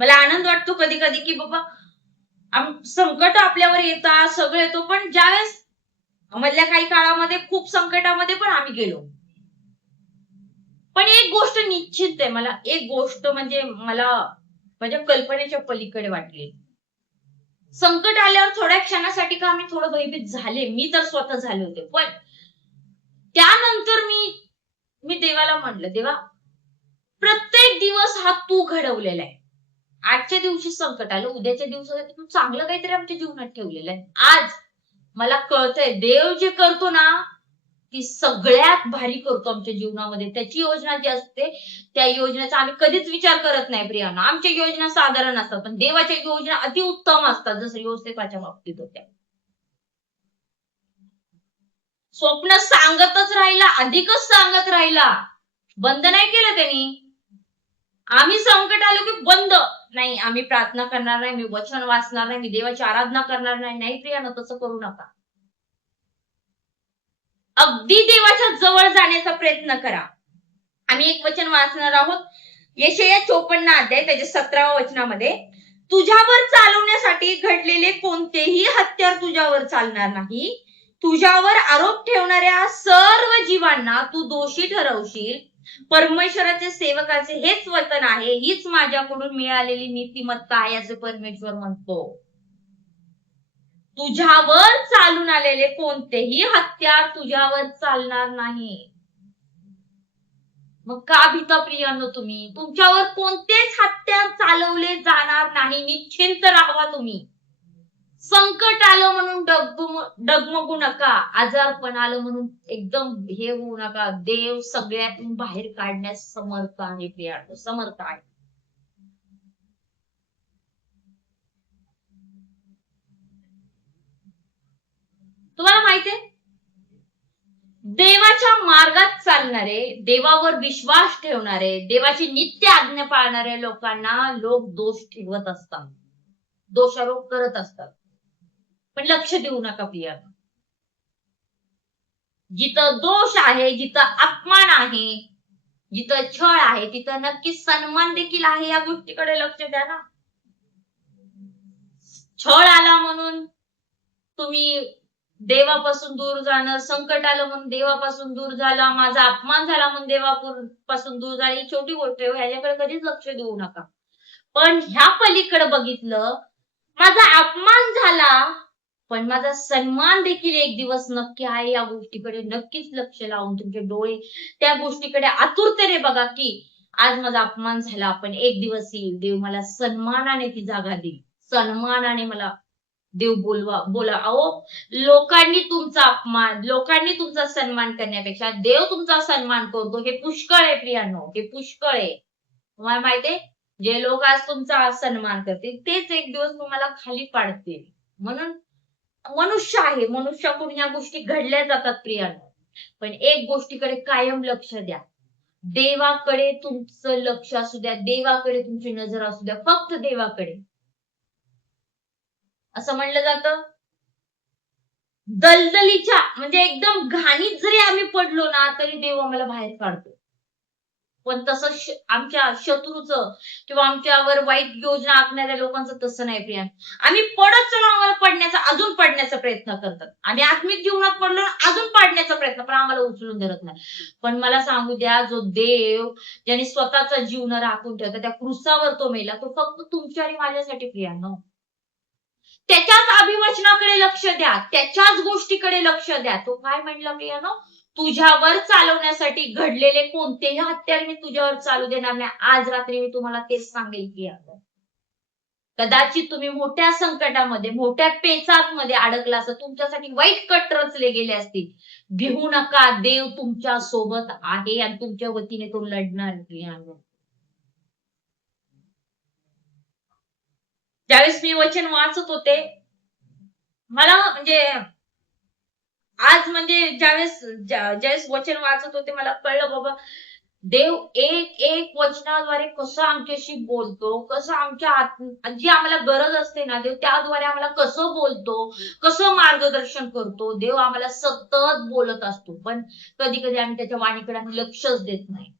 मला आनंद वाटतो कधी कधी की बाबा संकट आपल्यावर येतात, सगळं येतो, पण ज्यावेळेस मधल्या काही काळामध्ये खूप संकटामध्ये पण आम्ही गेलो. पण एक गोष्ट निश्चित आहे, मला एक गोष्ट म्हणजे मला माझ्या कल्पनेच्या पलीकडे वाटली. संकट आल्यावर थोड्या क्षणासाठी का आम्ही थोडं भयभीत झाले, मी तर स्वतः झाले होते. पण त्यानंतर मी देवाला म्हणलं, देवा प्रत्येक दिवस हा तू घडवलेला आहे. आजच्या दिवशी संकट आलं, उद्याच्या दिवसात तू चांगलं काहीतरी आमच्या जीवनात ठेवलेलं आहे. आज मला कळतंय देव जे करतो ना ती सगळ्यात भारी करतो आमच्या जीवनामध्ये. त्याची योजना जी असते त्या योजनेचा आम्ही कधीच विचार करत नाही प्रियांनो. आमच्या योजना साधारण असतात, पण देवाच्या योजना अतिउत्तम असतात, जसं योसेफाच्या बाबतीत होत्या. स्वप्न सांगतच राहिला, अधिकच सांगत राहिला, बंद नाही केलं त्यांनी. आम्ही संकट आलो की बंद नाही, आम्ही प्रार्थना करणार नाही, मी वचन वाचणार नाही, मी देवाची आराधना करणार नाही. नाही प्रियांनो, तसं करू नका. अगदी देवाच्या जवळ जाण्याचा प्रयत्न करा. आम्ही एक वचन वाचणार आहोत, यशाया 54 अध्याय त्याच्या 17व्या वचनामध्ये, तुझ्यावर चालवण्यासाठी घडलेले कोणतेही हत्यार तुझ्यावर चालणार नाही. तुझ्यावर आरोप ठेवणाऱ्या सर्व जीवांना तू दोषी ठरवशील. परमेश्वराचे सेवकाचे हेच वचन आहे, हीच माझ्याकडून मिळालेली नीतिमत्ता आहे, असे परमेश्वर म्हणतो. तुझ्यावर चालून आलेले कोणतेही हत्यार तुझ्यावर चालणार नाही. मग का भीता प्रियांनो तुम्ही? तुमच्यावर कोणतेच हत्यार चालवले जाणार नाही. निश्चिंत राहावा तुम्ही. संकट आलं म्हणून डगमगू नका, आजारपण आलं म्हणून एकदम हे होऊ नका. देव सगळ्यातून बाहेर काढण्यास समर्थ आहे प्रियांनो, समर्थ आहे. तुम्हाला माहितीये, देवाच्या मार्गात चालणारे, देवावर विश्वास ठेवणारे, देवाची नित्य आज्ञा पाळणाऱ्या लोकांना लोक दोष ठेवत असतात, दोषारोप करत असतात. पण लक्ष देऊ नका प्रियांनो. जिथं दोष आहे, जिथं अपमान आहे, जिथं छळ आहे, तिथं नक्कीच सन्मान देखील आहे. या गोष्टीकडे लक्ष द्या ना. छळ आला म्हणून तुम्ही देवापासून दूर जाणं, संकट आलं म्हणून देवापासून दूर झाला, माझा अपमान झाला म्हणून देवापासून दूर झाला, ही छोटी गोष्ट आहे, ह्याच्याकडे कधीच लक्ष देऊ नका. पण ह्या पलीकडे बघितलं, माझा अपमान झाला पण माझा सन्मान देखील एक दिवस नक्की आहे. या गोष्टीकडे नक्कीच लक्ष लावून तुमचे डोळे त्या गोष्टीकडे आतुरतेने बघा की आज माझा अपमान झाला, पण एक दिवस येईल देव मला सन्मानाने ती जागा देईल, सन्मानाने मला देव बोला. अहो, लोकांनी तुमचा अपमान, लोकांनी तुमचा सन्मान करण्यापेक्षा देव तुमचा सन्मान करतो, हे पुष्कळ आहे प्रियांनो, हे पुष्कळ आहे. तुम्हाला माहितीये, जे लोक आज तुमचा सन्मान करतील तेच एक दिवस तुम्हाला खाली पाडतील. म्हणून मनुष्य आहे, मनुष्याकडून या गोष्टी घडल्या जातात प्रियांनो. पण एक गोष्टीकडे कायम लक्ष द्या, देवाकडे तुमचं लक्ष असू द्या, देवाकडे तुमची नजर असू द्या, फक्त देवाकडे. असं म्हणलं जातं, दलदलीच्या म्हणजे एकदम घाणीत जरी आम्ही पडलो ना तरी देव आम्हाला बाहेर काढतो. पण तसं आमच्या शत्रूचं किंवा आमच्यावर वाईट योजना आखणाऱ्या लोकांचं तसं नाही प्रिया. आम्ही पडत चलो, आम्हाला पडण्याचा, अजून पडण्याचा प्रयत्न करतात. आम्ही आत्मिक जीवनात पडलो, अजून पाडण्याचा प्रयत्न, पण आम्हाला उचलून धरत नाही. पण मला सांगू द्या, जो देव ज्याने स्वतःचा जीवन राखून ठेवता, त्या क्रूसावर तो मेला, तो फक्त तुमच्या आणि माझ्यासाठी प्रियांनो. त्याच्याच अभिवचनाकडे लक्ष द्या, त्याच्याच गोष्टीकडे लक्ष द्या. तो काय म्हणला प्रियांनो, तुझ्यावर चालवण्यासाठी घडलेले कोणतेही हत्यार मी तुझ्यावर चालू देणार नाही. आज रात्री मी तुम्हाला तेच सांगेल प्रियांनो. कदाचित तुम्ही मोठ्या संकटामध्ये, मोठ्या पेचात अडकला असं तुमच्यासाठी वाईट कट रचले गेले असतील. भिवू नका, देव तुमच्या सोबत आहे आणि तुमच्या वतीने तो लढणार आहे. ज्यावेळेस मी वचन वाचत होते, मला म्हणजे ज्यावेळेस वचन वाचत होते मला कळलं बाबा देव एक एक वचनाद्वारे कसं आमच्याशी बोलतो, कसं जी आम्हाला गरज असते ना, देव त्याद्वारे आम्हाला कसं बोलतो, कसं मार्गदर्शन करतो. देव आम्हाला सतत बोलत असतो, पण कधी कधी आम्ही त्याच्या वाणीकडे लक्षच देत नाही.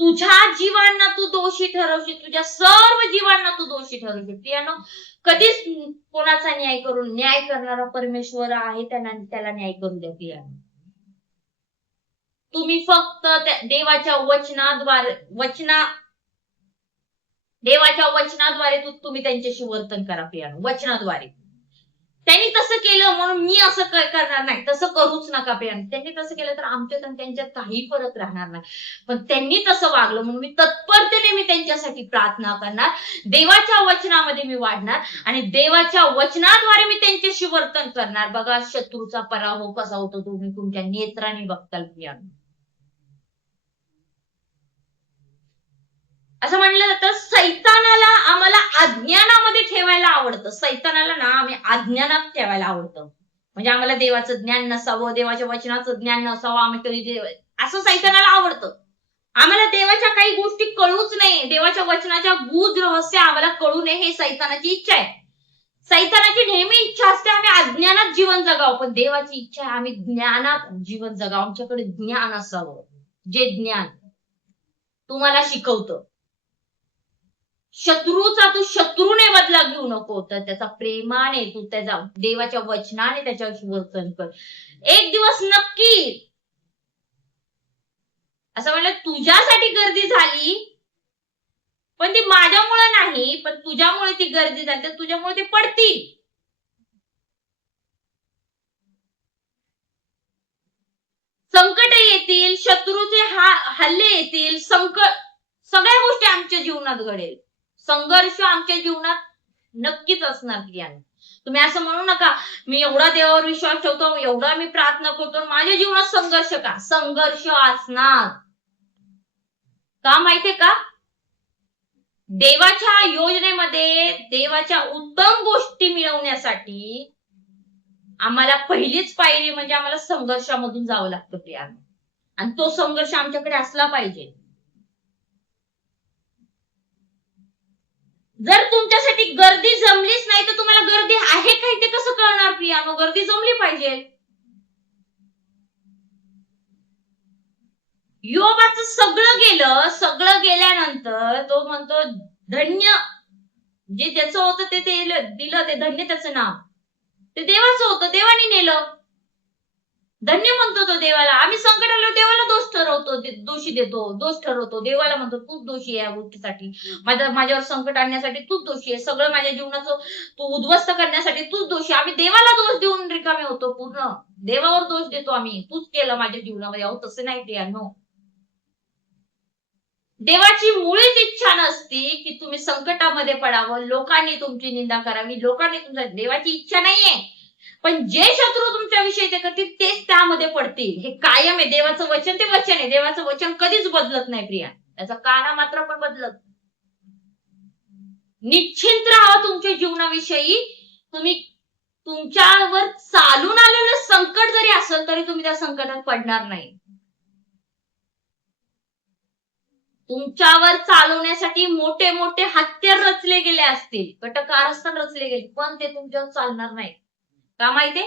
तुझ्या जीवांना तू दोषी ठरवशील, तुझ्या सर्व जीवांना तू दोषी ठरवशील. प्रियानो, कधीच कोणाचा न्याय करणारा परमेश्वर आहे, त्याला न्याय करू द्या. प्रियानो, तुम्ही फक्त देवाच्या वचनाद्वारे तुम्ही त्यांच्याशी वर्तन करा. प्रियानो, वचनाद्वारे. त्यांनी तसं केलं म्हणून मी असं करणार नाही, तसं करूच नका. त्यांनी तसं केलं तर आमच्यात आणि त्यांच्यात काही फरक राहणार नाही. पण त्यांनी तसं वागलं म्हणून मी तत्परतेने मी त्यांच्यासाठी प्रार्थना करणार, देवाच्या वचनामध्ये मी वाढणार आणि देवाच्या वचनाद्वारे मी त्यांच्याशी वर्तन करणार. बघा शत्रूचा पराभव कसा होतो तुम्ही तुमच्या नेत्राने बघताल. प्रियानो, असं म्हणलं जातं सैतानाला आम्हाला अज्ञानामध्ये ठेवायला आवडतं. सैतानाला ना आम्ही अज्ञानात ठेवायला आवडतं. म्हणजे आम्हाला देवाचं ज्ञान नसावं, देवाच्या वचनाचं ज्ञान नसावं, आम्ही कधी असं सैतानाला आवडतं. आम्हाला देवाच्या काही गोष्टी कळूच नाही, देवाच्या वचनाच्या गूढ रहस्य आम्हाला कळू नये, हे सैतानाची इच्छा आहे. सैतानाची नेहमी इच्छा असते आम्ही अज्ञानात जीवन जगावं, पण देवाची इच्छा आहे आम्ही ज्ञानात जीवन जगावं. आमच्याकडे ज्ञान असावं, जे ज्ञान तुम्हाला शिकवतं. शत्रूचा तू शत्रूने बदला घेऊ नको, तर त्याचा प्रेमाने तू त्याच्या देवाच्या वचनाने त्याच्याशी वर्तन कर. एक दिवस नक्की असं म्हणलं तुझ्यासाठी गर्दी झाली, पण ती माझ्यामुळे नाही, पण तुझ्यामुळे ती गर्दी झाली, तर तुझ्यामुळे ते पडतील. संकट येतील, शत्रूचे हल्ले येतील, सगळ्या गोष्टी आमच्या जीवनात घडेल. संघर्ष आमच्या जीवनात नक्कीच असणार. प्रियानो, तुम्ही असं म्हणू नका मी एवढा देवावर विश्वास ठेवतो, एवढा मी प्रार्थना करतो, माझ्या जीवनात संघर्ष का? संघर्ष असणार. का माहितीये का? देवाच्या योजनेमध्ये देवाच्या उत्तम गोष्टी मिळवण्यासाठी आम्हाला पहिलीच पायरी म्हणजे आम्हाला संघर्षामधून जावं लागतं. प्रियानो, आणि तो संघर्ष आमच्याकडे असला पाहिजे. जर तुमच्यासाठी गर्दी जमलीच नाही तर तुम्हाला गर्दी आहे काय ते कसं कळणार? प्रियानो, गर्दी जमली पाहिजे. योबाचं सगळं गेल्यानंतर तो म्हणतो धन्य, जे त्याचं होतं ते दिलं, ते धन्य त्याचं नाव, ते देवाचं होतं, देवाने नेलं. धन्य म्हणतो तो देवाला. आम्ही संकट आलो देवाला दोषी देतो, दोष ठरवतो. देवाला म्हणतो तूच दोषी आहे या गोष्टीसाठी, माझ्यावर संकट आणण्यासाठी तूच दोषी आहे, सगळं माझ्या जीवनाचं तू उद्ध्वस्त करण्यासाठी तूच दोषी. आम्ही देवाला दोष देऊन रिकामे होतो, पूर्ण देवावर दोष देतो आम्ही, तूच केलं माझ्या जीवनामध्ये. अहो तसं नाही प्रियानो. देवाची मुळीच इच्छा नसती की तुम्ही संकटामध्ये पडावं, लोकांनी तुमची निंदा करावी, लोकांनी तुमच्या, देवाची इच्छा नाहीये. पण जे शत्रू तुमच्या विषयी ते करतील तेच त्यामध्ये पडतील, हे कायम आहे. देवाचं वचन ते वचन आहे, देवाचं वचन कधीच बदलत नाही. प्रिया, त्याचा काना मात्र पण बदलत. निश्चिंत राहा तुमच्या जीवनाविषयी. तुम्ही तुमच्यावर चालून आलेलं संकट जरी असेल तरी तुम्ही त्या संकटात पडणार नाही. तुमच्यावर चालवण्यासाठी मोठे मोठे हत्यार रचले गेले असतील, कटकारस्थान रचले गेले, पण ते तुमच्यावर चालणार नाही. का माहितीये?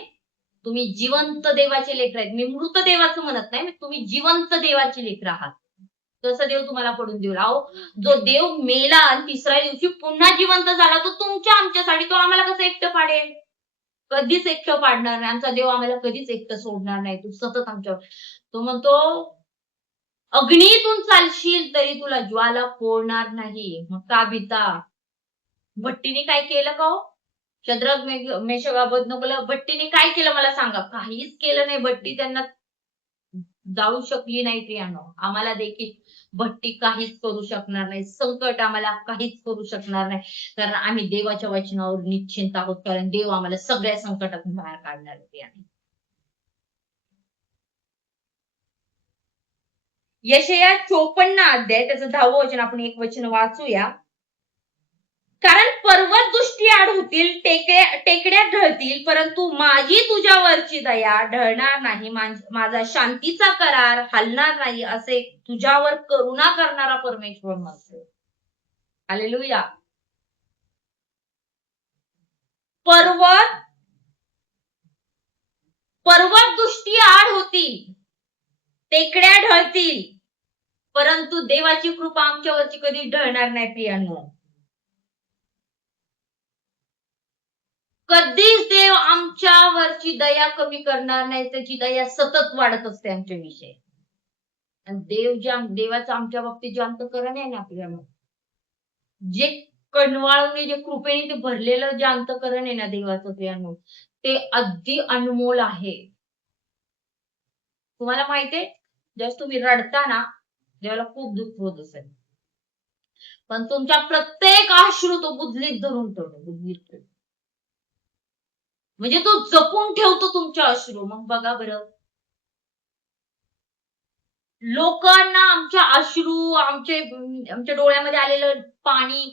तुम्ही जिवंत देवाचे लेकर आहेत. मी मृत देवाचं म्हणत नाही, तुम्ही जिवंत देवाचे लेकर आहात. तसं देव तुम्हाला पडून देऊ. अहो, जो देव मेला आणि तिसऱ्या दिवशी पुन्हा जिवंत झाला, तो तुमच्या आमच्यासाठी, तो आम्हाला कसं एकटं पाडेल? कधीच एकटं पाडणार नाही. आमचा देव आम्हाला कधीच एकटं सोडणार नाही. तू सतत आमच्यावर. तो म्हणतो अग्नीतून चालशील तरी तुला ज्वाला पोळणार नाही. मग का भीता? भट्टीने काय केलं का हो? शद्रक मेषक अबेदनगोला भट्टीने काय केलं मला सांगा? काहीच केलं नाही. भट्टी त्यांना जाऊ शकली नाही प्रियानो. आम्हाला देखील भट्टी काहीच करू शकणार नाही, संकट आम्हाला काहीच करू शकणार नाही, कारण आम्ही देवाच्या वचनावर निश्चिंत आहोत, कारण देव आम्हाला सगळ्या संकटातून बाहेर काढणार आहे प्रियानो. यशया 54 अध्याय त्याचं 10वं वचन आपण एक वचन वाचूया. कारण पर्वत दृष्टी आड होतील, टेकड्या ढळतील, परंतु माझी तुझ्यावरची दया ढळणार नाही. माझा शांतीचा करार हलणार नाही, असे तुझ्यावर करुणा करणारा परमेश्वर म्हणतो. हालेलुया. पर्वत दृष्टी आड होतील, टेकड्या ढळतील, परंतु देवाची कृपा आमच्यावरची कधी ढळणार नाही प्रियांनो. कधीच देव आमच्यावरची दया कमी करणार नाही, त्याची दया सतत वाढत असते आमच्याविषयी. आणि देवाचं आमच्या बाबतीत जे अंतःकरण आहे ना आपल्याला, जे कणवाळूने, जे कृपेने ते भरलेलं जे अंतःकरण आहे ना देवाचं प्रियानो, ते अगदी अनमोल आहे. तुम्हाला माहितीये, जर तुम्ही रडता ना, देवाला खूप दुःख होत असेल, पण तुमच्या प्रत्येक अश्रू तो बुदलीत धरून ठेवतो, बुदलीत ठेवतो. म्हणजे तो जपून ठेवतो तुमच्या अश्रू. मग बघा बरं, लोकांना आमच्या अश्रू, आमच्या डोळ्यामध्ये आलेलं पाणी,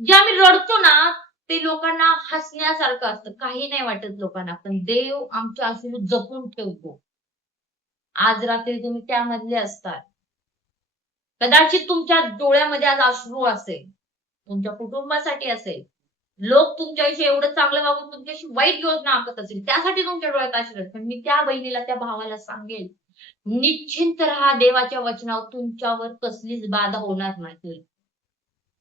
जे आम्ही रडतो ना, ते लोकांना हसण्यासारखं असतं, काही नाही वाटत लोकांना, पण देव आमच्या अश्रू जपून ठेवतो. आज रात्री तुम्ही त्यामधले असतात. कदाचित तुमच्या डोळ्यामध्ये आज अश्रू असेल, तुमच्या कुटुंबासाठी असेल, लोक तुमच्याविषयी एवढं चांगलं वागून तुमच्याशी वाईट योजना आखत असेल, त्यासाठी तुमच्या डोळ्यात अश्रू. पण मी त्या बहिणीला, त्या भावाला सांगेल, निश्चिंत राहा, देवाच्या वचनावर तुमच्यावर कसलीच बाधा होणार नाही.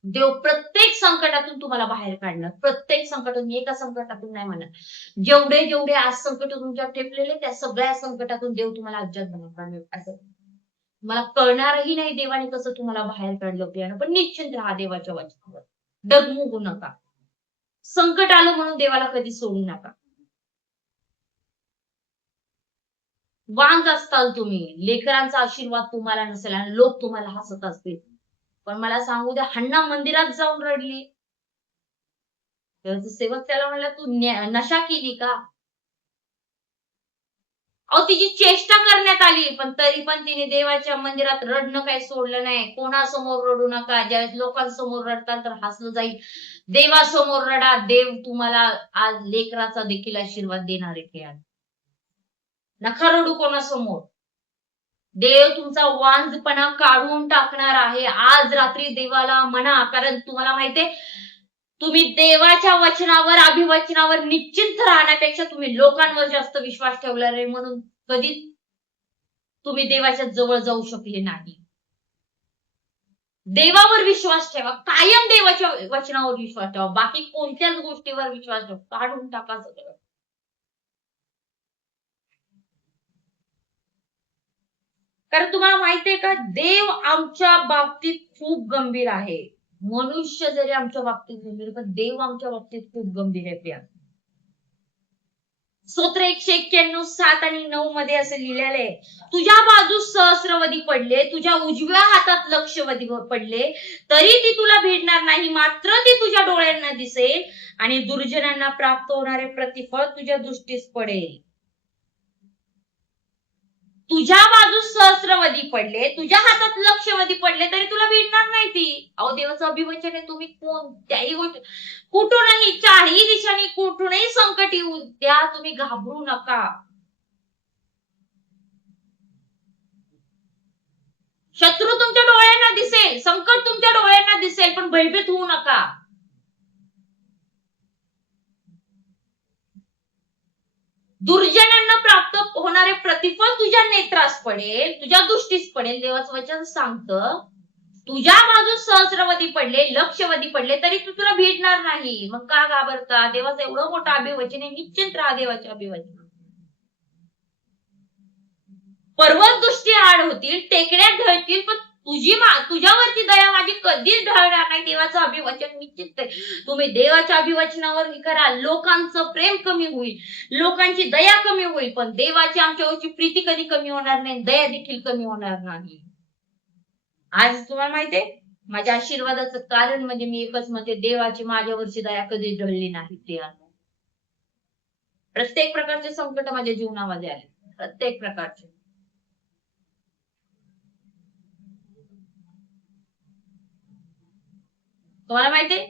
देव प्रत्येक संकटातून तुम्हाला बाहेर काढणार, प्रत्येक संकटातून, एका संकटातून नाही म्हणणार. जेवढे जेवढे आज संकट तुमच्यावर ठेपलेले, त्या सगळ्या संकटातून देव तुम्हाला अज्ञात बनवणार. असं मला कळणारही नाही देवाने कसं तुम्हाला बाहेर काढलं प्रियानो. पण निश्चिंत राहा देवाच्या वचनावर, डगमगू नका. संकट आलं म्हणून देवाला कधी सोडू नका. वांग असताल तुम्ही, लेकरांचा आशीर्वाद तुम्हाला नसेल आणि लोक तुम्हाला हसत असतील, पण मला सांगू द्या, हन्ना मंदिरात जाऊन रडली, सेवक त्याला म्हणला, तू नशा केली का? अहो, तिची चेष्टा करण्यात आली, पण तरी पण तिने देवाच्या मंदिरात रडणं काही सोडलं नाही. कोणासमोर रडू नका, ज्यावेळेस लोकांसमोर रडताल तर हसलं जाईल. देवासमोर रडा, देव तुम्हाला आज लेकराचा देखील आशीर्वाद देणार आहे. नका रडू कोणासमोर, देव तुमचा वांझपणा काढून टाकणार आहे. आज रात्री देवाला म्हणा, कारण तुम्हाला माहितीये, तुम्ही देवाच्या वचनावर, अभिवचनावर निश्चिंत राहण्यापेक्षा तुम्ही लोकांवर जास्त विश्वास ठेवला नाही, म्हणून कधीच तुम्ही देवाच्या जवळ जाऊ शकले नाही. देवावर विश्वास ठेवा, कायम देवाच्या वचनावर विश्वास ठेवा, बाकी कोणत्याच गोष्टीवर विश्वास ठेवा, काढून टाका सगळं. कारण तुम्हाला माहितीये का, देव आमच्या बाबतीत खूप गंभीर आहे. मनुष्य जरी आमच्या बाबतीत गंभीर, पण देव आमच्या बाबतीत खूप गंभीर आहे प्रिया. स्तोत्र 191, 7 आणि 9 मध्ये असं लिहिलेलं आहे, तुझ्या बाजूस सहस्रवधी पडले, तुझ्या उजव्या हातात लक्षवधी पडले, तरी ती तुला भेटणार नाही, मात्र ती तुझ्या डोळ्यांना दिसेल आणि दुर्जनांना प्राप्त होणारे प्रतिफळ तुझ्या दृष्टीस पडेल. तुझ्या बाजूस सहस्रवधी पडले, तुझ्या हातात लक्षवधी पडले, तरी तुला भेटणार नाही ती. अहो, देवाचं अभिवचन आहे. तुम्ही कोणत्याही गोष्ट, कुठूनही, चारही दिशांनी कुठूनही संकट येऊ द्या, तुम्ही घाबरू नका. शत्रू तुमच्या डोळ्यांना दिसेल, संकट तुमच्या डोळ्यांना दिसेल, पण भयभीत होऊ नका. दुर्जनांना प्राप्त होणारे प्रतिफळ तुझ्या नेत्रास पडेल, तुझ्या दृष्टीस पडेल. देवाचं वचन सांगतं, तुझ्या बाजूस सहस्रवधी पडले, लक्षवधी पडले, तरी तुला भेटणार नाही. मग का घाबरता? देवाचं एवढं मोठं अभिवचन आहे, निश्चिंत राहा देवाच्या अभिवचन. पर्वत दृष्टी आड होतील, टेकड्या ढळतील, पण तुझ्यावरची दया माझी कधीच ढळणार नाही. देवाचं अभिवचन निश्चित आहे. तुम्ही देवाच्या अभिवचनावर करा, लोकांचं प्रेम कमी होईल, लोकांची दया कमी होईल, पण देवाची आमच्यावरची प्रीती कधी कमी होणार नाही, दया देखील कमी होणार नाही. आज तुम्हाला माहितीये माझ्या आशीर्वादाचं कारण म्हणजे मी एकच म्हणते, देवाची माझ्यावरची दया कधी ढळली नाही. प्रत्येक प्रकारचे संकट माझ्या जीवनामध्ये आले, प्रत्येक प्रकारचे. तुम्हाला माहितीये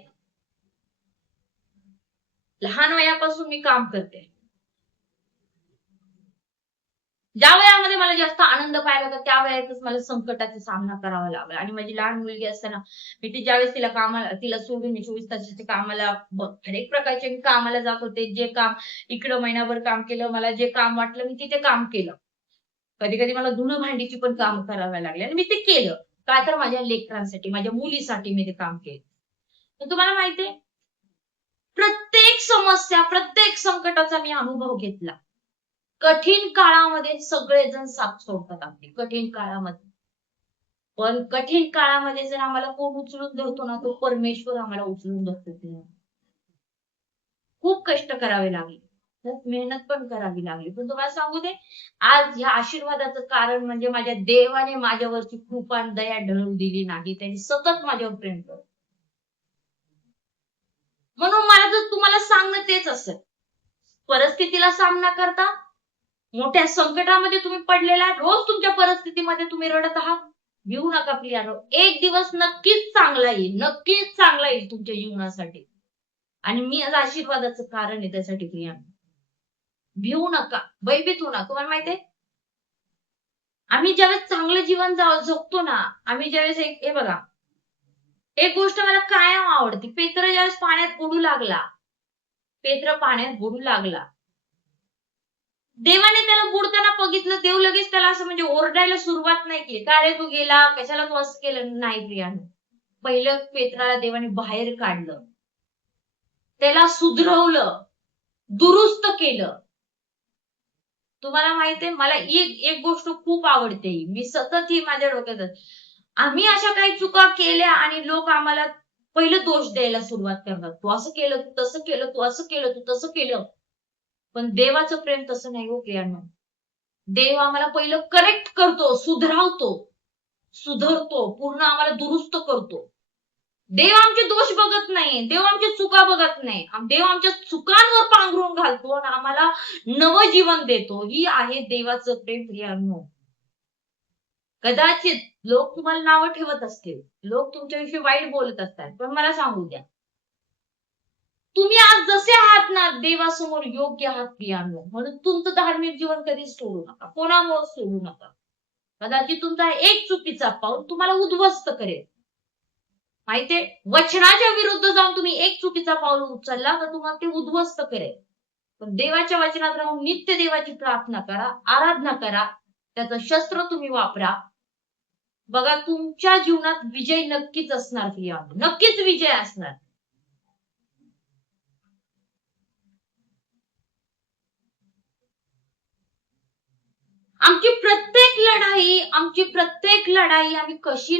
लहान वयापासून मी काम करते. ज्या वयामध्ये मला जास्त आनंद पाहिला होता त्या वेळेतच मला संकटाचा सामना करावा लागला. आणि माझी लहान मुलगी असताना मी ती ज्यावेळेस तिला सोडून मी 24 तासाच्या कामाला हरेक प्रकारचे मी कामाला जात होते. जे काम इकडं महिनाभर काम केलं, मला जे काम वाटलं मी तिथे काम केलं. कधी कधी मला धुणं भांडीची पण काम करावे लागले आणि मी ते केलं. काय तर माझ्या लेकरांसाठी, माझ्या मुलीसाठी मी ते काम केलं. तर तुम्हाला माहितीये प्रत्येक समस्या, प्रत्येक संकटाचा मी अनुभव घेतला. कठीण काळामध्ये सगळेजण साथ सोडतात आपली, कठीण काळामध्ये. पण कठीण काळामध्ये जर आम्हाला कोण उचलून धरतो ना, तो परमेश्वर आम्हाला उचलून धरतो. खूप कष्ट करावे लागले, खूप मेहनत पण करावी लागली. पण तुम्हाला सांगू दे, आज ह्या आशीर्वादाचं कारण म्हणजे माझ्या देवाने माझ्यावरची कृपा आणि दया ढळू दिली नाही. त्यांनी सतत माझ्यावर प्रेम करतो. म्हणून मला जर तुम्हाला सांगणं तेच असेल, परिस्थितीला सामना करता, मोठ्या संकटामध्ये तुम्ही पडलेला, रोज तुमच्या परिस्थितीमध्ये तुम्ही रडत आहात, भिवू नका प्रियानो. एक दिवस नक्कीच चांगला येईल, नक्कीच चांगला येईल तुमच्या जीवनासाठी. आणि मी आज आशीर्वादाचं कारण आहे त्यासाठी प्रियानो. भिवू नका, भयभीत होऊ नका. तुम्हाला माहितीये आम्ही ज्यावेळेस चांगलं जीवन जगतो ना, आम्ही ज्यावेळेस हे बघा, एक गोष्ट मला कायम आवडते. पेत्र ज्यावेळेस पाण्यात बुडू लागला, पेत्र पाण्यात बुडू लागला, देवाने त्याला बुडताना बघितलं. देव लगेच त्याला असं म्हणजे ओरडायला सुरुवात नाही केली, काय रे तू गेला, कशाला तू असं केलं. नाही प्रियानो, पहिलं पेत्राला देवाने बाहेर काढलं, त्याला सुधरवलं, दुरुस्त केलं. तुम्हाला माहितीये मला एक गोष्ट खूप आवडते, मी सतत ही माझ्या डोक्यात, आम्ही अशा काही चुका केल्या आणि लोक आम्हाला पहिलं दोष द्यायला सुरुवात करतात. तू असं केलं, तू तसं केलं, तू असं केलं, तू तसं केलं. पण देवाचं प्रेम तसं नाही हो प्रियांनो. देव आम्हाला पहिलं करेक्ट करतो, सुधरवतो, पूर्ण आम्हाला दुरुस्त करतो. देव आमचे दोष बघत नाही, देव आमच्या चुका बघत नाही, देव आमच्या चुकांवर पांघरून घालतो आणि आम्हाला नवं जीवन देतो. ही आहे देवाचं प्रेम प्रियांनो. कदाचित लोक तुम्हाला नावं ठेवत असतील, लोक तुमच्याविषयी वाईट बोलत असतात, पण मला सांगू द्या, तुम्ही आज जसे आहात ना देवासमोर योग्य आहात प्रियांनो. म्हणून तुमचं धार्मिक जीवन कधीच सोडू नका, कोणामुळे सोडू नका. कदाचित तुमचा एक चुकीचा पाऊल तुम्हाला उद्ध्वस्त करेल. माहितीये वचनाच्या विरुद्ध जाऊन तुम्ही एक चुकीचा पाऊल उचलला तर तुम्हाला ते उद्ध्वस्त करेल. पण देवाच्या वचनात राहून नित्य देवाची प्रार्थना करा, आराधना करा, त्याचं शस्त्र तुम्ही वापरा. बघा तुमच्या जीवनात विजय नक्कीच असणार प्रियांनो, नक्कीच विजय असणार. आमची प्रत्येक लढाई आम्ही कशी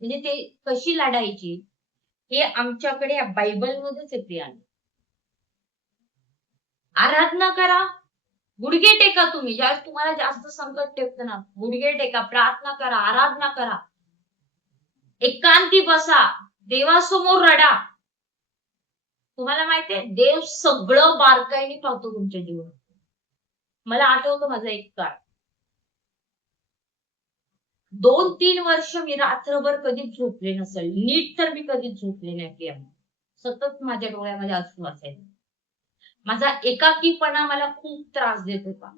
म्हणजे ते कशी लढायची हे आमच्याकडे बायबलमध्येच आहे प्रियांनो. आराधना करा, गुडघे टेका. तुम्ही ज्यावेळेस तुम्हाला जास्त संकट टेकतं ना, गुडघे टेका, प्रार्थना करा, आराधना करा, एकांती बसा, देवासमोर रडा. तुम्हाला माहितीये देव सगळं बारकाईने पाहतो तुमच्या जीवनात. मला आठवतं माझा एक काळ, 2-3 वर्ष मी रात्रभर कधीच झोपले नसेल, नीट तर मी कधीच झोपले नाही प्रियांनो. सतत माझ्या डोळ्यामध्ये अश्रू असायचे. माझा एकाकीपणा मला खूप त्रास देत होता.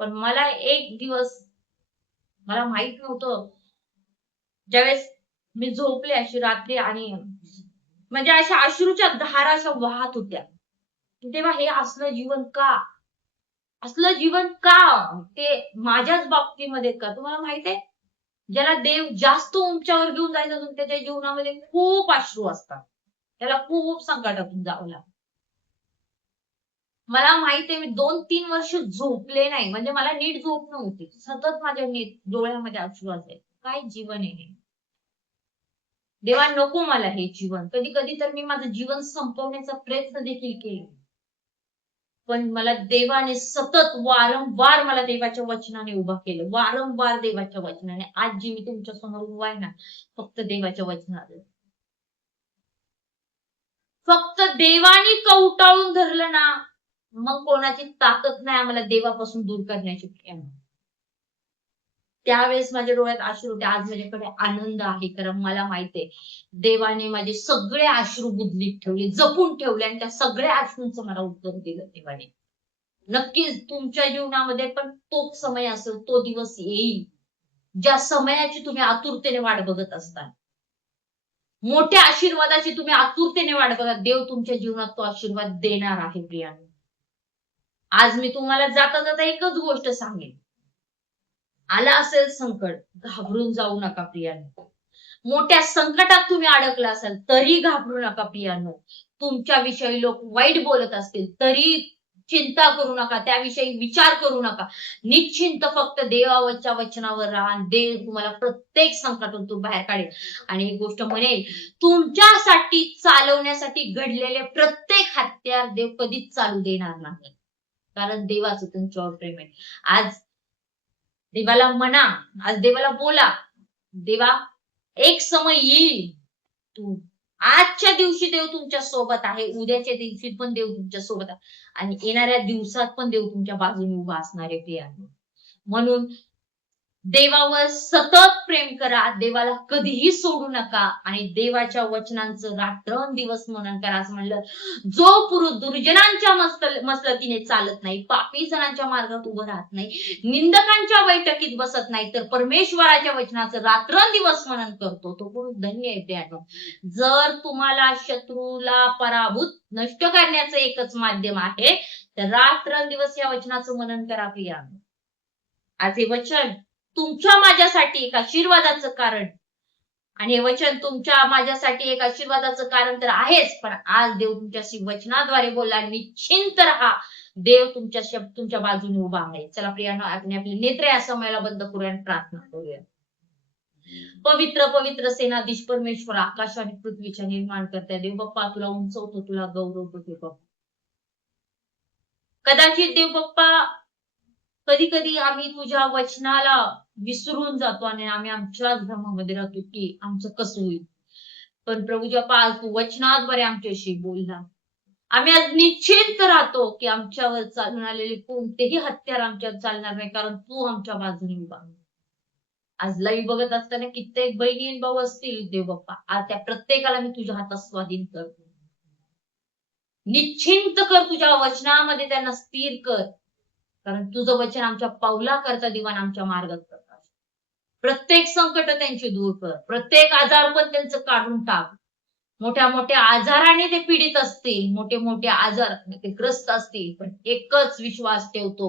पण मला एक दिवस मला माहित नव्हतं, ज्यावेळेस मी झोपले अशी रात्री आणि म्हणजे अशा अश्रूच्या धारा अशा वाहत होत्या, तेव्हा हे असलं जीवन का ते माझ्याच बाबतीमध्ये का. तुम्हाला माहितीये ज्याला देव जास्त उंचावर घेऊन जायचं असून त्याच्या जीवनामध्ये खूप अश्रू असतात, त्याला खूप संकटातून जावं लागतं. मला माहितीये मी 2-3 वर्ष झोपले नाही, म्हणजे मला नीट झोप नव्हती, सतत माझ्या डोळ्यामध्ये अश्रू असायचे. काय जीवन आहे हे? देवा नको मला हे जीवन. कधी कधी तर मी माझं जीवन संपवण्याचा प्रयत्न देखील केला. पण मला देवाने सतत वारंवार मला देवाच्या वचनाने उभा केलं. वारंवार देवाच्या वचनाने. आज जी मी तुमच्या समोर उभा आहे ना, फक्त देवाच्या वचनाने. फक्त देवाने कवटाळून धरलं ना, मग कोणाची ताकद नाही आम्हाला देवापासून दूर करण्याची. त्यावेळेस माझ्या डोळ्यात अश्रू होते. आज माझ्याकडे आनंद आहे, कारण मला माहितीये देवाने माझे सगळे अश्रू बुदलीत ठेवले, जपून ठेवले आणि त्या सगळ्या अश्रूंचं मला उत्तर दिलं देवाने. नक्कीच तुमच्या जीवनामध्ये पण तो समय असेल, तो दिवस येईल ज्या समयाची तुम्ही आतुरतेने वाट बघत असता. मोठ्या आशीर्वादाची तुम्ही आतुरतेने वाट बघा. देव तुमच्या जीवनात तो आशीर्वाद देणार आहे प्रियानो. आज मी तुम्हाला जाता जाता एकच गोष्ट सांगेन. आला असेल संकट, घाबरून जाऊ नका प्रियानो. मोठ्या संकटात तुम्ही अडकला असाल तरी घाबरू नका प्रियानो. तुमच्याविषयी लोक वाईट बोलत असतील तरी चिंता करू नका, त्याविषयी विचार करू नका. निश्चिंत फक्त देवाच्या वचनावर राहा. देव तुम्हाला प्रत्येक संकटातून बाहेर काढेल. आणि एक गोष्ट म्हणेल, तुमच्यासाठी चालवण्यासाठी घडलेले प्रत्येक हत्यार देव कधीच चालू देणार नाही, कारण देवाचं तुमच्यावर प्रेम आहे. आज देवाला म्हणा, आज देवाला बोला, देवा एक समय येईल, तू आजच्या दिवशी देव तुमच्या सोबत आहे, उद्याच्या दिवशी पण देव तुमच्या सोबत आहे आणि येणाऱ्या दिवसात पण देव तुमच्या बाजूने उभा असणार आहे प्रियानो. म्हणून देवावर सतत प्रेम करा, देवाला कधीही सोडू नका आणि देवाच्या वचनांचं रात्रंदिवस मनन करा. असं म्हणलं, जो पुरुष दुर्जनांच्या मसलतीने चालत नाही, पापी जणांच्या मार्गात उभं राहत नाही, निंदकांच्या बैठकीत बसत नाही, तर परमेश्वराच्या वचनाचं रात्रंदिवस मनन करतो, तो पुरुष धन्य आहे प्रियानो. जर तुम्हाला शत्रूला पराभूत नष्ट करण्याचं एकच माध्यम आहे, तर रात्रंदिवस या वचनाचं मनन करा प्रियानो. आज हे वचन तुमच्या माझ्यासाठी एक आशीर्वादाचं कारण, आणि हे वचन तुमच्या माझ्यासाठी एक आशीर्वादाचं कारण तर आहेच, पण आज देव तुमच्याशी वचनाद्वारे बोलला. निश्चिंत राहा, देव तुमच्या बाजूने उभा आहे. चला प्रियानो, आपण आपले नेत्र या समयाला बंद करूया आणि प्रार्थना करूया. पवित्र पवित्र सेनाधीश परमेश्वर, आकाश आणि पृथ्वीच्या निर्माण करता देव बाप्पा, तुला उंचवतो, तुला गौरवतो देव. कदाचित देव बाप्पा कधी कधी आम्ही तुझ्या वचनाला विसरून जातो आणि आम्ही आमच्याच भ्रमामध्ये राहतो की आमचं कसं होईल. पण प्रभूच्या पास तू वचनाद्वारे आमच्याशी बोलला. आम्ही आज निश्चिंत राहतो की आमच्यावर चालून आलेले कोणतेही हत्यार आमच्यावर चालणार नाही, कारण तू आमच्या बाजूने उभा. आज लाईव्ह बघत असताना कित्येक बहिणी आणि भाऊ असतील देव बाप्पा, आज त्या प्रत्येकाला मी तुझ्या हातात स्वाधीन करतो. निश्चिंत कर, तुझ्या वचनामध्ये त्यांना स्थिर कर, कारण तुझं वचन आमच्या पावला करता दिवाण आमच्या मार्गात करतात. प्रत्येक संकट त्यांची दूर कर, प्रत्येक आजार पण त्यांचं काढून टाक. मोठ्या मोठ्या आजाराने ते पीडित असतील, मोठे मोठे आजार ते ग्रस्त असतील, पण एकच विश्वास ठेवतो,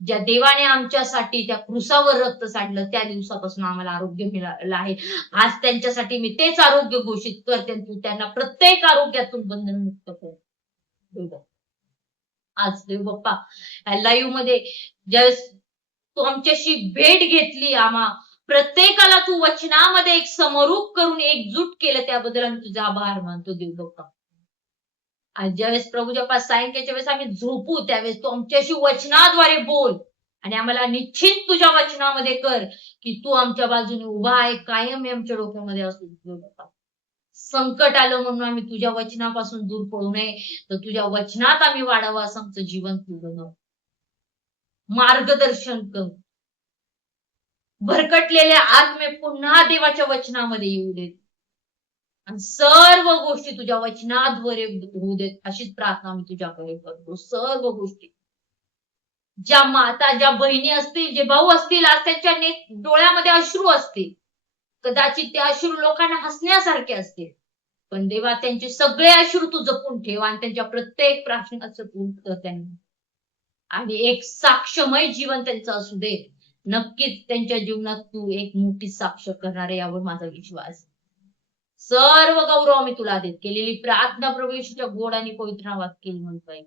ज्या देवाने आमच्यासाठी त्या क्रुसावर रक्त सांडलं त्या दिवसापासून आम्हाला आरोग्य मिळालं आहे. आज त्यांच्यासाठी मी तेच आरोग्य घोषित करते. तू त्यांना प्रत्येक आरोग्यातून बंधनमुक्त कर. आज देव बाप्पा लाईव्ह मध्ये ज्यावेळेस तू आमच्याशी भेट घेतली, आम्हा प्रत्येकाला तू वचनामध्ये एक समरूप करून एकजूट केलं, त्याबद्दल आम्ही तुझा आभार मानतो देव बाप्पा. आज ज्यावेळेस प्रभूच्या पास सायंकाळच्या वेळेस आम्ही झोपू, त्यावेळेस तू आमच्याशी वचनाद्वारे बोल आणि आम्हाला निश्चित तुझ्या वचनामध्ये कर की तू आमच्या बाजूने उभा आहे, कायम आमच्या डोक्यामध्ये असू देव बाप्पा. संकट आलं म्हणून आम्ही तुझ्या वचनापासून दूर पडू नये, तर तुझ्या वचनात आम्ही वाढावं असं आमचं जीवन तू बनव. मार्गदर्शन कर. भरकटलेल्या आत्मे पुन्हा देवाच्या वचनामध्ये येऊ देत आणि सर्व गोष्टी तुझ्या वचनाद्वारे होऊ देत, अशीच प्रार्थना आम्ही तुझ्याकडे करतो. सर्व गोष्टी, ज्या माता, ज्या बहिणी असतील, जे भाऊ असतील, आज त्यांच्या डोळ्यामध्ये अश्रू असतील, कदाचित ते अश्रू लोकांना हसण्यासारखे असतील, पण देवा त्यांचे सगळे अश्रू तू जपून ठेव आणि त्यांच्या प्रत्येक प्रार्थनाचं पूर्ण कर त्यांना, आणि एक साक्षमय जीवन त्यांचं असू दे. नक्कीच त्यांच्या जीवनात तू एक मोठी साक्ष करणार आहे, यावर माझा विश्वास. सर्व गौरव आम्ही तुला देत. केलेली प्रार्थना प्रभू येशूच्या गोड आणि पवित्र नावात केली म्हणतोय.